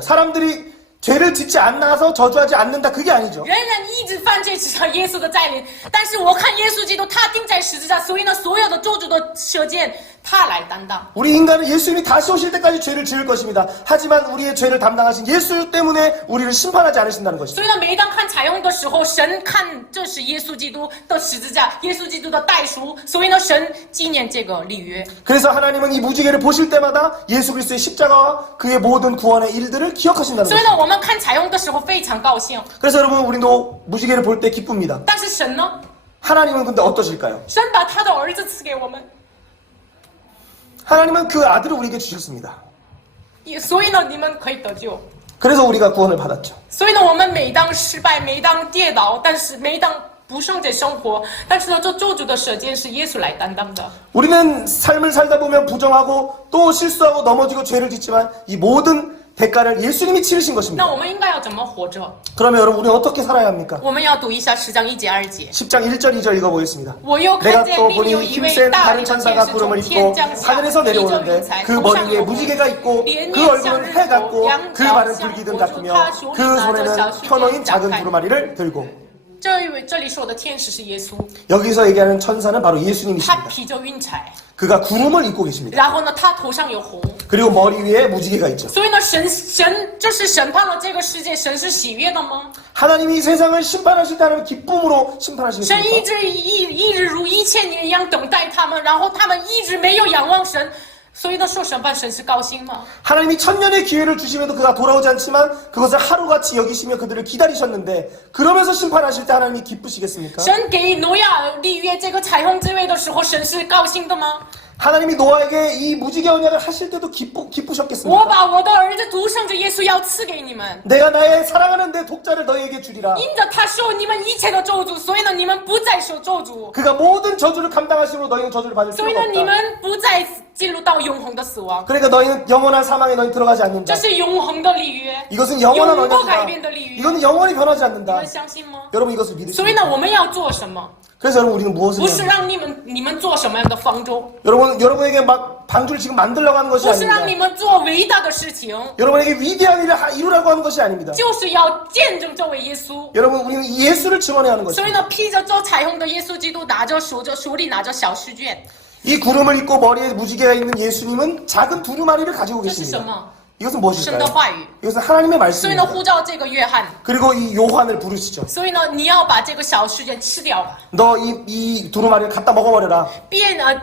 사람들이 죄를 짓지 않아서 저주하지 않는다 그게 아니죠. 人人一直犯罪，直到耶稣的再临。但是我看耶稣基督他钉在十字架，所以呢所有的咒诅的射箭他来担当。 우리 인간은 예수님이 다시 오실 때까지 죄를 지을 것입니다. 하지만 우리의 죄를 담당하신 예수 때문에 우리를 심판하지 않으신다는 것입니다. 所以呢，每当看彩虹的时候，神看这是耶稣基督的十字架，耶稣基督的代赎，所以呢，神纪念这个立约。 그래서 하나님은 이 무지개를 보실 때마다 예수 그리스도의 십자가와 그의 모든 구원의 일들을 기억하신다는 所以呢， 것입니다. 我们看彩虹的时候非常高兴， 그래서 여러분 우리도 무지개를 볼 때 기쁩니다. 但是神呢？ 하나님은 근데 어떠실까요? 神把他的儿子赐给我们， 하나님은 그 아들을 우리에게 주셨습니다. 所以呢，你们可以得救。 그래서 우리가 구원을 받았죠. 所以呢，我们每当失败，每当跌倒，但是每当不圣洁生活，但是呢，这咒诅的舍监是耶稣来担当的。 우리는 삶을 살다 보면 부정하고 또 실수하고 넘어지고 죄를 짓지만 이 모든 대가를 예수님이 치르신 那 것입니다. 我们应该要怎么活着？ 그러면 여러분 우리는 어떻게 살아야 합니까? 我们要读一下10章1节2节。 10장 1절 2절 읽어보겠습니다. 我又 내가 看见 또 另有 보니 一位 힘센 大 다른 领的 천사가 天使 구름을 从天 입고 降下， 하늘에서 披着云 내려오는데 彩， 그 头 머리 上 위에 有 무지개가 있고 脸 그 面像 얼굴은 日 해 头， 같고 两 그 脚 발은 像 불기둥 火柱， 같으며 他手里 그 拿着 손에는 小须 펴놓인 剑展 작은 开。 두루마리를 들고 这里说的天使是耶稣， 여기서 얘기하는 천사는 바로 他 예수님이십니다. 披着云彩， 그가 구름을 입고 계십니다. 然后呢，他头上有红。 그리고 머리 위에 무지개가 있죠. 所以呢，神这是审判了这个世界，神是喜悦的吗？ 하나님이 이 세상을 심판하실 때 하나님 기쁨으로 神 심판하시겠습니까? 一日如1000年一样等待他们，然后他们一直没有仰望神，所以呢，受审判神是高兴吗？ 하나님이 천년의 기회를 주시면도 그가 돌아오지 않지만 그것을 하루같이 여기시며 그들을 기다리셨는데 그러면서 심판하실 때 하나님이 기쁘시겠습니까? 神给挪亚立约这个彩虹之位的时候，神是高兴的吗？ 하나님이 노아에게 이 무지개 언약을 하실 때도 我 기쁘셨겠습니까? 把我的儿子独生子耶稣要赐给你们， 내가 나의 사랑하는 내 독자를 너희에게 주리라. 因着他受你们一切的咒诅，所以呢，你们不再受咒诅， 그가 모든 저주를 감당하심으로 너희는 저주를 받을 所以 필요가 呢，你 없다. 们不再进入到永恒的死亡， 그러니까 너희는 영원한 사망에 너희 들어가지 这 않는다. 是永恒的立约， 이것은 영원한 永不改 언약이다. 变的立约， 이거는 영원히 변하지 你 않는다. 们相信吗？ 여러분 이것을 所以呢， 믿으십니까? 我们要做什么？ 그래서 여러분 우리는 무엇을 不是 해야 합니까? 让你们做什么样的方舟， 여러분에게 막 방주를 지금 만들려고 하는 것이 不是让你 아닙니다. 们做伟大的事情， 여러분에게 위대한 일을 이루라고 하는 것이 아닙니다. 就是要见证这位耶稣。 여러분 우리는 이 예수를 증언해야 하는 所以 것입니다. 呢，披着这彩虹的耶稣基督，手里拿着小试卷， 이 구름을 입고 머리에 무지개가 있는 예수님은 작은 두루마리를 가지고 这是什 계십니다. 么？ 이것은 神的 무엇일까요? 话语。 이것은 하나님의 所以呢， 말씀입니다. 呼召这个约翰。 그리고 이 요한을 부르시죠. 所以呢，你要把这个小试卷吃掉吧。 너 이 두루마리를 갖다 먹어버려라.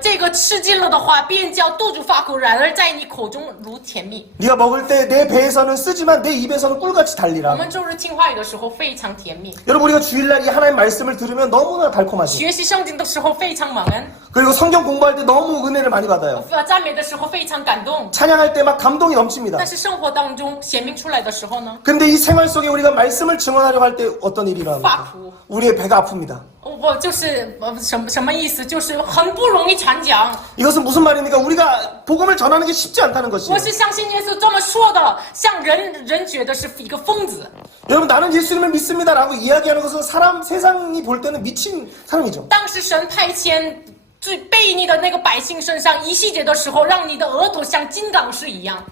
这个吃尽了的话，便叫肚子发苦，然而在你口中如甜蜜。 네가 먹을 때 내 배에서는 쓰지만 내 입에서는 꿀같이 我 달리라. 们周日听话语的时候非常甜蜜， 여러분 우리가 주일날 이 하나님 말씀을 들으면 너무나 달콤하죠. 学习圣经的时候非常蒙恩， 그리고 성경 공부할 때 너무 은혜를 많이 받아요. 赞美的时候非常感动。 찬양할 때 막 감동이 넘칩니다. 但是生活当中显明出来的时候呢， 근데 이 생활 속에 우리가 말씀을 증언하려고 할 때 어떤 일이 일어납니까? 发苦。 우리의 배가 아픕니다. 我就是什么意思？就是很不容易传讲。 이것은 무슨 말입니까? 우리가 복음을 전하는 게 쉽지 않다는 我 것이에요. 是相信耶稣这么说的，像人觉得是一个疯子。 여러분 나는 예수님을 믿습니다라고 이야기하는 것은 세상이 볼 때는 미친 사람이죠. 当时神派遣最悖逆的那个百姓身上一细节的时候，让你的额头像金刚石一样。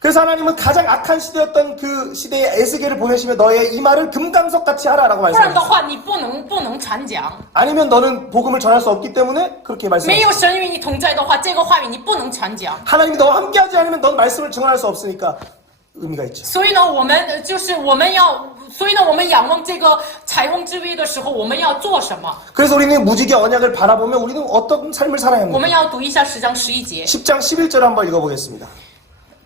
그래서 하나님은 가장 악한 시대였던 그 시대에 에스겔을 보내시며 너의 이 말을 금강석같이 하라라고 不然的 말씀하셨어요. 话，你不能传讲。 아니면 너는 복음을 전할 수 없기 때문에 그렇게 没 말씀하셨어요. 有神与你同在的话，这个话语你不能传讲。 하나님이 너와 함께하지 않으면 넌 말씀을 증언할 수 없으니까 의미가 있죠. 所以呢，我们仰望这个彩虹之约的时候，我们要做什么？ 그래서 우리는 무지개 언약을 바라보면 우리는 어떤 삶을 살아야 我们 합니까? 要读一下10章11节。 10장 11절 한번 읽어보겠습니다.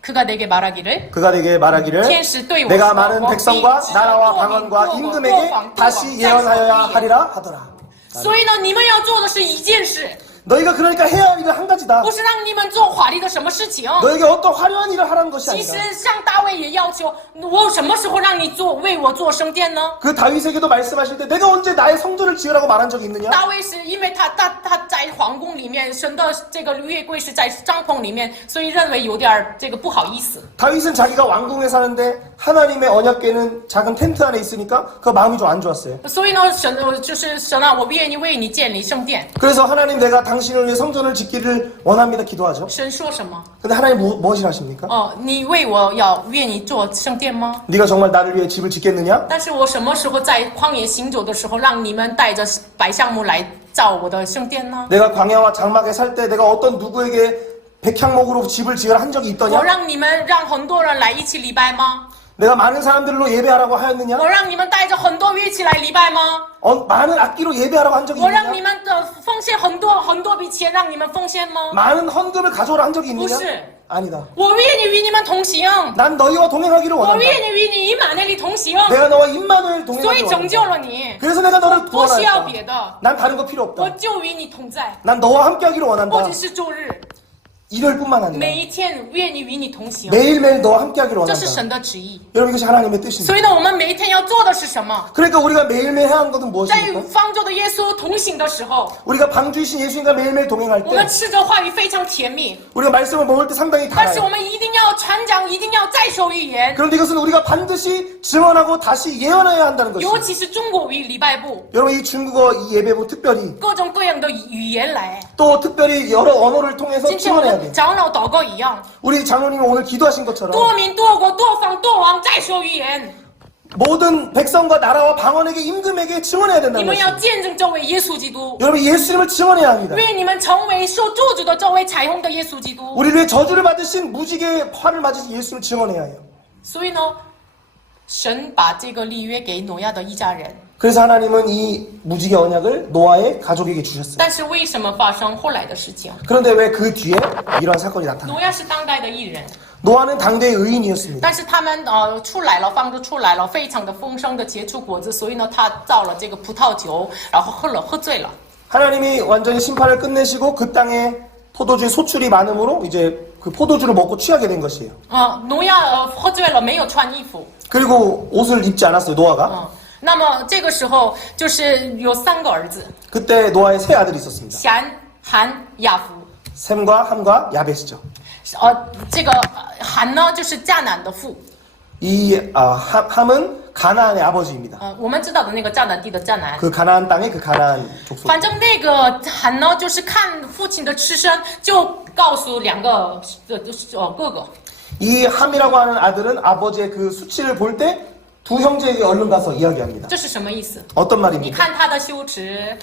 그가 내게 말하기를 그가 내게 말하기를 天使对我 내가 说 많은 我 백성과 必 나라와 多民 방언과 多国 임금에게 多方 다시 在 예언하여야 所地 하리라 하더라. 所以呢，你们要做的是一件事， 너희가 그러니까 해야 할 일은 한 가지다. 不是让你们做华丽的什么事情。 너에게 어떤 화려한 일을 하라는 것이 其实 아니다. 像大卫也要求我什么时候让你为我做圣殿呢？ 그 다윗에게도 말씀하실 때 내가 언제 나의 성전을 지으라고 말한 적이 있느냐? 大卫是因为他在皇宫里面，神的这个约柜是在帐篷里面，所以认为有点这个不好意思。 다윗은 자기가 왕궁에 사는데 하나님의 언약궤는 작은 텐트 안에 있으니까 그 마음이 좀 안 좋았어요. 所以呢，神啊，我愿意为你建立圣殿。 그래서 하나님 내가 당신을 위해 성전을 짓기를 원합니다 기도하죠. 神说什么？ 근데 하나님 무엇을 하십니까? 你为我愿意做圣殿吗？ 네가 정말 나를 위해 집을 짓겠느냐? 但是我什么时候在旷野行走的时候，让你们带着白橡木来造我的圣殿呢？ 내가 광야와 장막에 살 때 내가 어떤 누구에게 백향목으로 집을 지으라 한 적이 我 있더냐? 让很多人来一起礼拜吗？ 내가 많은 사람들로 예배하라고 하였느냐? 我让你们带着很多乐器来礼拜吗？ 많은 악기로 예배하라고 한 적이 我让 있느냐? 你们的奉献很多笔钱让你们奉献吗？ 많은 헌금을 가져오라 한 적이 不 있느냐? 是， 아니다. 我愿意与你们同行， 난 너희와 동행하기를 我 원한다. 愿意与你以马内利同行， 내가 너와 임마누엘 所以 동행하기를 拯救 원한다. 了你。 그래서 내가 너를 不需要 구원하였다. 别的， 난 다른 거 필요 我 없다. 就与你同在， 난 너와 함께하기를 不 원한다. 仅是周日， 일요일뿐만 아니라 每一天愿意与你同行， 매일매일 너와 함께하기를 这是 원한다. 神的旨意。 여러분 이것이 하나님의 뜻입니다. 所以呢，我们每一天要做的是什么？ 그러니까 우리가 매일매일 해야 하는 것은 在与 무엇입니까? 方舟的耶稣同行的时候， 우리가 방주이신 예수님과 매일매일 동행할 我们 때 吃着话语非常甜蜜， 우리가 말씀을 먹을 때 상당히 但是 달아요. 我们一定要传讲，一定要再说预言， 그런데 이것은 우리가 반드시 증언하고 다시 예언해야 한다는 尤 것이에요. 其是中国语礼拜部， 여러분 이 중국어 이 예배부 특별히 各种各样的语言来， 또 특별히 여러 언어를 통해서 今天我 증언해야 们 돼요. 长老祷告一样， 우리 장로님이 오늘 기도하신 것처럼 多民多国多方多王再说预言， 모든 백성과 나라와 방언에게 임금에게 증언해야 你 된다는 们要 것이에요. 见证这位耶稣基督， 여러분 예수님을 증언해야 합니다. 愿你们成为受咒诅的这位彩虹的耶稣基督。 우리를 위해 저주를 받으신 무지개의 화를 맞으신 예수를 증언해야 해요. 所以呢，神把这个立约给挪亚的一家人， 그래서 하나님은 이 무지개 언약을 노아의 가족에게 주셨어요. 但是为什么发生后来的事情？ 그런데 왜 그 뒤에 이러한 사건이 나타나요? 挪亚是当代的艺人， 노아는 당대의 의인이었습니다. 但是他们出来了，方舟出来了，非常的丰盛的结出果子，所以呢，他造了这个葡萄酒，然后喝醉了。 하나님이 완전히 심판을 끝내시고 그 땅에 포도주의 소출이 많음으로 이제 그 포도주를 먹고 취하게 된 것이에요. 挪亚喝醉了，没有穿衣服。 그리고 옷을 입지 않았어요, 노아가. 那么这个时候就是有3个儿子， 그때 노아의 세 아들이 있었습니다. 闪、含、雅弗。 셈과 함과 야벳이죠. 这个含呢就是迦南的父， 이 함은 가나안의 아버지입니다. 我们知道的那个迦南地的迦南。 그 가나안 땅의 그 가나안 족속. 反正那个韩呢，就是看父亲的吃身，就告诉2个哥哥。 이 함이라고 하는 아들은 아버지의 그 수치를 볼 때 두 형제에게 얼른 가서 이야기합니다. 这是什么意思？ 어떤 你 말입니까? 看他的羞耻，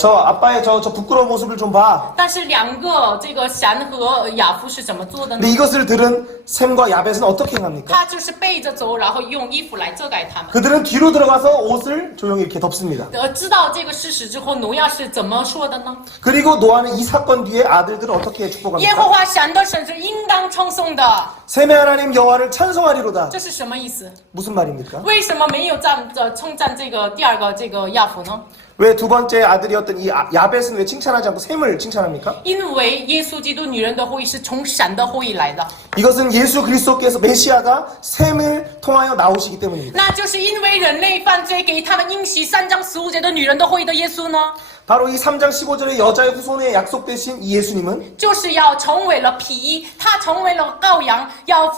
저 아빠의 저 부끄러운 모습을 좀 봐. 但是2个这个闪和雅夫是怎么做的呢 근데 ？ 이것을 들은 셈과 야벳은 어떻게 행합니까? 他就是背着走，然后用衣服来遮盖他们。 그들은 뒤로 들어가서 옷을 조용히 이렇게 덮습니다. 知道这个事实之后，挪亚是怎么说的呢？ 그리고 노아는 이 사건 뒤에 아들들을 어떻게 耶和 축복합니까? 华神的神是应当称颂的， 셈의 하나님 여호와를 찬송하리로다. 这是什么意思？ 무슨 말입니까? 为什么没有称赞这个第2个这个亚夫呢？ 왜 두 번째 아들이었던 이 야벳은 왜 칭찬하지 않고 셈을 칭찬합니까? 因为耶稣基督女人的后裔是从神的后裔来的， 이것은 예수 그리스도께서 메시아가 셈을 통하여 나오시기 때문입니다. 那就是因为人类犯罪给他们应许3章15节的女人的后裔的耶稣呢， 바로 이 3장 15절의 여자의 후손에 약속되신 이 예수님은 就是要成为了皮衣，他成为了羔羊，要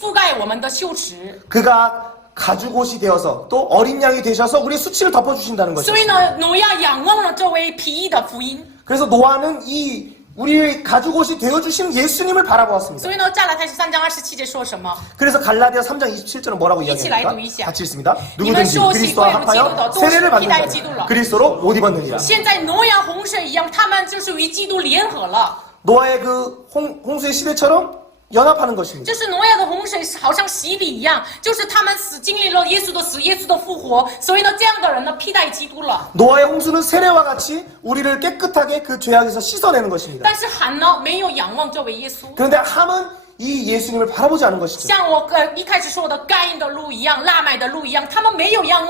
覆盖我们的羞耻。 그가 가죽옷이 되어서 또 어린 양이 되셔서 우리의 수치를 덮어주신다는 所以 것이죠. 呢，挪亚仰望了这位皮衣的福音。 그래서 노아는 이 우리의 가죽옷이 되어주신 예수님을 바라보았습니다. 所以呢，加拉太书3章27节说什么？ 그래서 갈라디아 3장 27절은 뭐라고 이치 이야기합니까? 라이도 이시야. 같이 읽습니다. 이만 누구든지 쇼시 그리스도와 고예로 합하여 기도도 또 세례를 받는 피다의 자는 기도라. 그리스도로 옷 입었느니라. 现在挪亚洪水一样，他们就是与基督联合了。 노아의 그 홍수의 시대처럼 연합하는 것입니다. 就是挪亚的洪水好像洗礼一样，就是他们经历了耶稣的死、耶稣的复活，所以呢，这样的人呢，替代基督了。 노아의 홍수는 세례와 같이 우리를 깨끗하게 그 죄악에서 씻어내는 것입니다. 但是韩呢，没有仰望这位耶稣， 그런데 함은 이 예수님을 바라보지 않은 것이죠. 像我一开始说的该隐的路一样、拉麦的路一样，他们没有仰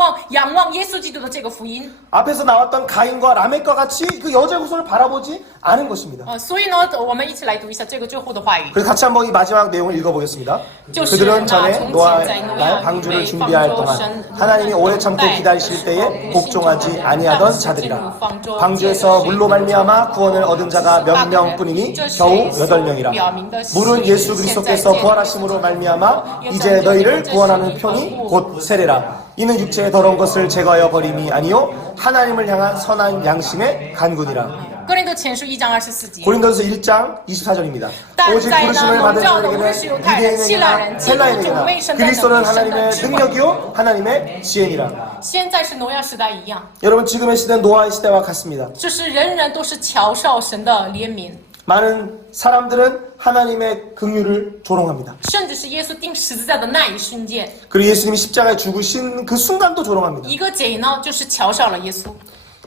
望耶稣基督的这个福音。 앞에서 나왔던 가인과 라멕과 같이 그 여자의 후손을 바라보지 않은 것입니다. 所以呢，我们一起来读一下这个最后的话语。 그래서 같이 한번 이 마지막 내용을 읽어보겠습니다. 就是 그들은 전에 나 노아의 정치인 날 방주를 준비할 동안 하나님이 오래 참고 기다리실 때에 복종하지 아니하던 자들이라. 방주에서 물로 말미암아 구원을 얻은 자가 몇 명뿐이니 겨우 8명이라. 물은 예수 그리스도께서 부활하심으로 말미암아 이제 너희를 구원하는 편이 곧 세례라. 이는 육체의 더러운 것을 제거하여 버림이 아니요 하나님을 향한 선한 양심의 간군이라. 哥林多前书1章24节。 고린도서 1장 24절입니다. 但 오직 在呢 부르심을 蒙 받은 召的无论 자에게는 是犹太人、希腊人、 유대인에게나 基督种 헬라인에게나 未生的、 그리스도는 未生的 하나님의 智慧。 능력이요 하나님의 지혜니라. 现在是挪亚时代一样， 여러분 지금의 시대는 노아의 시대와 같습니다. 就是人人都是瞧少神的怜悯， 많은 사람들은 하나님의 긍휼을 조롱합니다. 甚至是耶稣钉十字架的那一瞬间， 그리고 예수님이 십자가에 죽으신 그 순간도 조롱합니다. 一个贼呢就是瞧少了耶稣。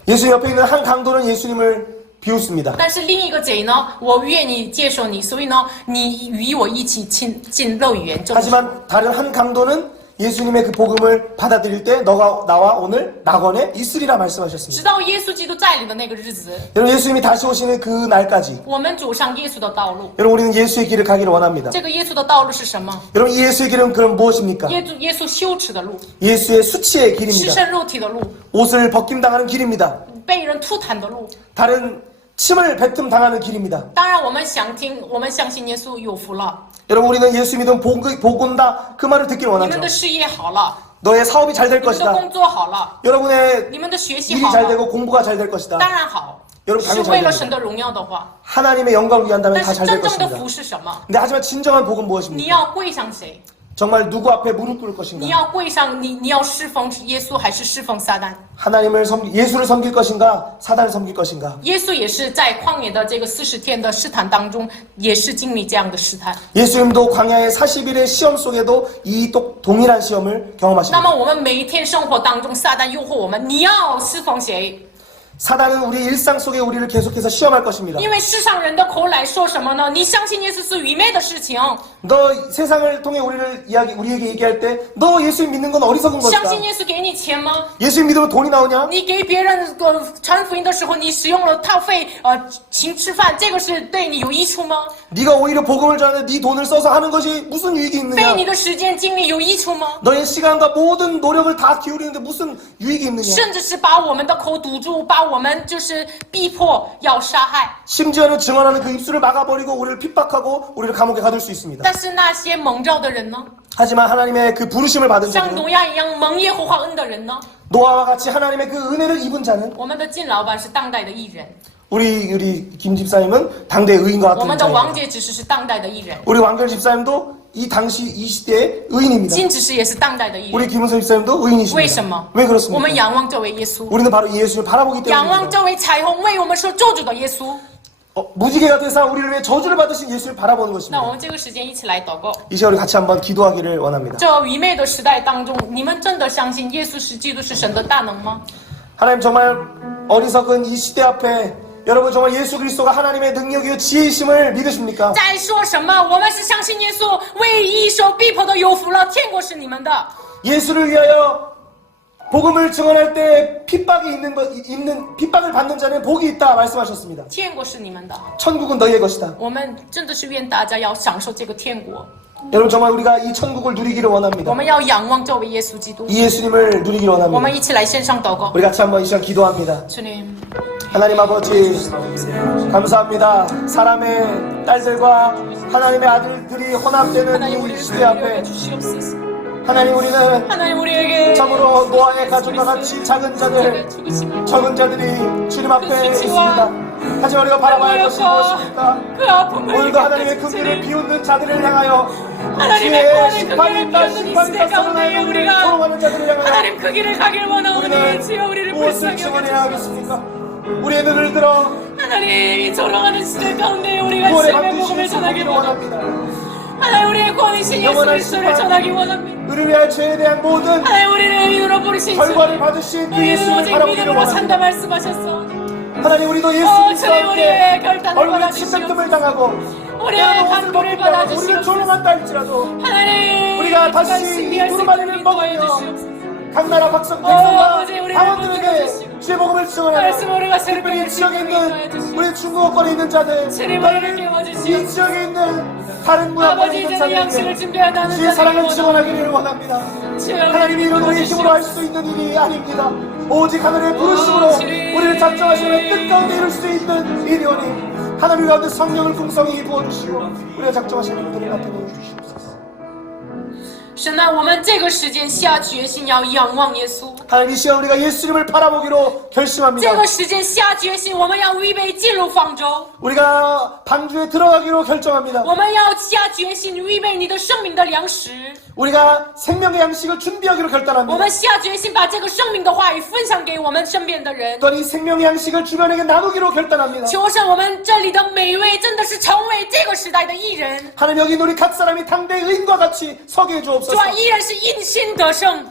예수 옆에 있는 한 강도는 예수님을 비웃습니다. 但是另一个贼呢，我愿意接受你，所以呢，你与我一起进乐园中。 하지만 다른 한 강도는 예수님의 그 복음을 받아들일 때 너가 나와 오늘 낙원에 있으리라 말씀하셨습니다. 直到耶稣基督再临的那个日子， 여러분 예수님이 다시 오시는 그 날까지 我们走上耶稣的道路。 여러분 우리는 예수의 길을 가기를 원합니다. 这个耶稣的道路是什么？ 여러분 이 예수의 길은 그럼 무엇입니까? 耶稣羞耻的路， 예수의 수치의 吃 길입니다. 身肉体的路， 옷을 벗김당하는 길입니다. 被人吐痰的路。 다른 침을 뱉음 당하는 길입니다. 当然，我们相信耶稣有福了， 여러분 우리는 예수 믿으면 복 온다 그 말을 듣기를 你 원하죠. 们的事业好了， 너의 사업이 잘 될 你们的 것이다. 工作好了， 여러분의 你们的学习 일이 好 잘 了， 되고 공부가 잘 될 것이다. 当然好， 여러분 是 당연히 为 잘 了 됩니다. 神的荣耀的话。 하나님의 영광을 위한다면 但 다 是 잘 될 真正的 것입니다. 福是什么？ 근데 하지만 진정한 복은 你 무엇입니까? 要跪向谁？ 정말 누구 앞에 무릎 꿇을 你 것인가? 要跪上你要侍奉耶稣还是侍奉撒旦？ 예수를 섬길 것인가? 사단을 섬길 것인가? 耶稣也是在旷野的这个40天的试探当中，也是经历这样的试探。 예수님도 광야의 40일의 시험 속에도 이 동일한 시험을 那 경험하십니다. 么我们每一天生活当中，撒旦诱惑我们，你要侍奉谁？ 사단은 우리 일상 속에 우리를 계속해서 시험할 것입니다. 因为世上人的口来说什么呢？你相信耶稣是愚昧的事情， 너 세상을 통해 우리에게 얘기할 때 너 예수님 믿는 건 어리석은 相 것이다. 信耶稣给你钱吗？ 예수님 믿으면 돈이 나오냐? 你给别人传福音的时候，你使用了套费请吃饭，这个是对你有益处吗？ 네가 오히려 복음을 전하는데 네 돈을 써서 하는 것이 무슨 유익이 费 있느냐? 你的时间精力有益处吗？ 너의 시간과 모든 노력을 다 기울이는데 무슨 유익이 있느냐? 甚至是把我们的口堵住，把我们就是逼迫要杀害。 심지어는 증언하는 그 입술을 막아버리고 우리를 핍박하고 우리를 감옥에 가둘 수 있습니다. 但是那些蒙召的人呢？ 하지만 하나님의 그 부르심을 받은 像 자들은 挪亚一样蒙耶和华恩的人呢？ 노아와 같이 하나님의 그 은혜를 입은 자는 我们的金老板是当代的艺人， 우리 김 집사님은 당대 의인과 我 같은 们的王 자예요. 姐只是当代的艺人， 우리 왕결 집사님도 이 당시 이 시대의 의인입니다. 金只是也是当代的艺 우리 人。 김은서 집사님도 为 의인이십니다. 什么？ 왜 我们 그렇습니까? 仰望这位耶稣， 우리는 바로 이 예수를 바라보기 仰望 때문입니다. 这位彩虹为我们受咒诅的耶稣。 무지개가 되사 우리를 위해 저주를 받으신 예수를 바라보는 那我 것입니다. 们这个时间一起来祷告。 이 시간 우리 같이 한번 기도하기를 원합니다. 这愚昧的时代当中，你们真的相信耶稣是基督是神的大能吗？ 하나님 정말 어리석은 이 시대 앞에 여러분 정말 예수 그리스도가 하나님의 능력이요 지혜이심을 믿으십니까? 在说什么？我们是相信耶稣为一手逼迫的有福了，天国是你们的。 예수를 위하여 복음을 증언할 때 핍박을 받는 자는 복이 있다 말씀하셨습니다. 天国是你们的， 천국은 너희의 것이다. 我们真的是愿大家要享受这个天国， 여러분 정말 우리가 이 천국을 누리기를 我 원합니다. 们要仰望这位耶稣基督。 이 예수님을 누리기를 我们 원합니다. 一起来线上祷告。 우리 같이 한번 이 시간 기도합니다. 主님， 하나님 아버지 감사합니다. 사람의 딸들과 하나님의 아들들이 혼합되는 하나님 이 우리를 시대 앞에 배려해 주시옵소서. 하나님 우리는 하나님 우리에게 참으로 노아의 가족과 같이 작은 자들 죽으심을 적은 자들이 주님 앞에 있습니다. 하지만 우리가 바라봐야 할 것이 무엇입니까? 그 아픔을 오늘도 하나님의 금기를 비웃는 자들을 향하여 하나님의 지혜의 구원의 심판이 금기를 있다 비웃는 이 심판이 시대 있다 가운데에 사랑하는 우리가 소롱하는 자들을 향하여 하나님 그 길을 가길 원하오니 우리는 주여 우리를 무엇을 불쌍히 증언해야 여겨주시옵소서. 하겠습니까? 우리의 눈을 들어 하나님 이 돌아가는 시대 가운데 우리가 구원의 주님의 방주신 복음을 전하기 예수를 원합니다. 원합니다. 하나님 우리의 구원이신 예수 영원한 그리스도를 심판, 전하기 원합니다. 우리를 위하여 죄에 대한 모든 하나님 우리를 의인으로 부르신 주 결과를 받으신 그 우리는 예수를 오직 바라보기를 믿음으로 산다 원합니다. 말씀하셨어. 하나님 우리도 예수 주님 그리스도와 함께 우리의 결단을 얼굴에 침뱉음을 당하고 우리의 때로는 옷을 간구를 벗긴다고 우리를 받아주시옵소서. 조롱한다 할지라도 하나님 우리가 다시 승리할 수 두루마리를 있도록 먹으며 인도해 각 나라 백성과 아버지, 우리를 당원들에게 붙들어주시고 주의 복음을 말씀 우리가 증언하며 새롭게 특별히 이 지역에 인도해 있는 주시고 우리 중국어권에 있는 자들 주님 우리를 깨워주시고 이 지역에 있는 다른 문화권에 아버지 있는 이제는 양식을 자들에게 준비하다는 주의 사랑을 증언하기를 원합니다. 하나님이 이런 우리의 힘으로 할 수 있는 일이 아닙니다. 오직 하늘의 부르심으로 우리를 작정하시는 뜻 가운데 이룰 수 있는 일이오니 하나님 가운데 성령을 풍성히 부어주시고 우리가 작정하시는 일들을 나타내 주시옵소서. 神啊，我们这个时间下决心要仰望耶稣。 하나님 이 시간 우리가 예수님을 바라보기로 결심합니다. 这个时间下决心，我们要预备进入方舟。 우리가 방주에 들어가기로 결정합니다. 我们要下决心预备你的生命的粮食。 우리가 생명의 양식을 준비하기로 我 결단합니다. 们下决心把这个生命的话语分享给我们身边的人。 또한 이 생명의 양식을 주변에게 나누기로 결단합니다. 求神，我们这里的每一位真的是成为这个时代的艺人。 하나님 여기 우리 각 사람이 당대 의인과 같이 서게 主 해주옵소서. 啊，艺人是因信得胜。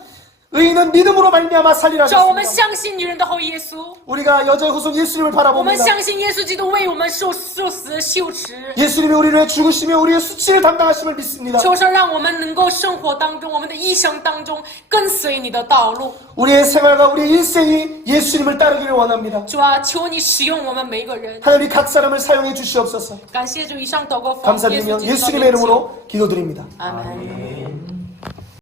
의인은 믿음으로 말미암아 主啊，我 살리라 们 했습니다. 相信女人的后耶稣， 우리가 여자의 후손 예수님을 我们 바라봅니다. 相信耶稣基督为我们受死受耻。 예수님이 우리를 위해 죽으시며 우리의 수치를 담당하심을 믿습니다. 求神让我们能够生活当中，我们的一生当中跟随你的道路。 우리의 생활과 우리의 일생이 예수님을 따르기를 원합니다. 主啊，求你使用我们每一个人。 하나님 각 사람을 사용해 주시옵소서. 感谢主，以上祷告奉耶稣 감사드리며 基督的 예수님의 名求。 이름으로 기도드립니다. 阿门。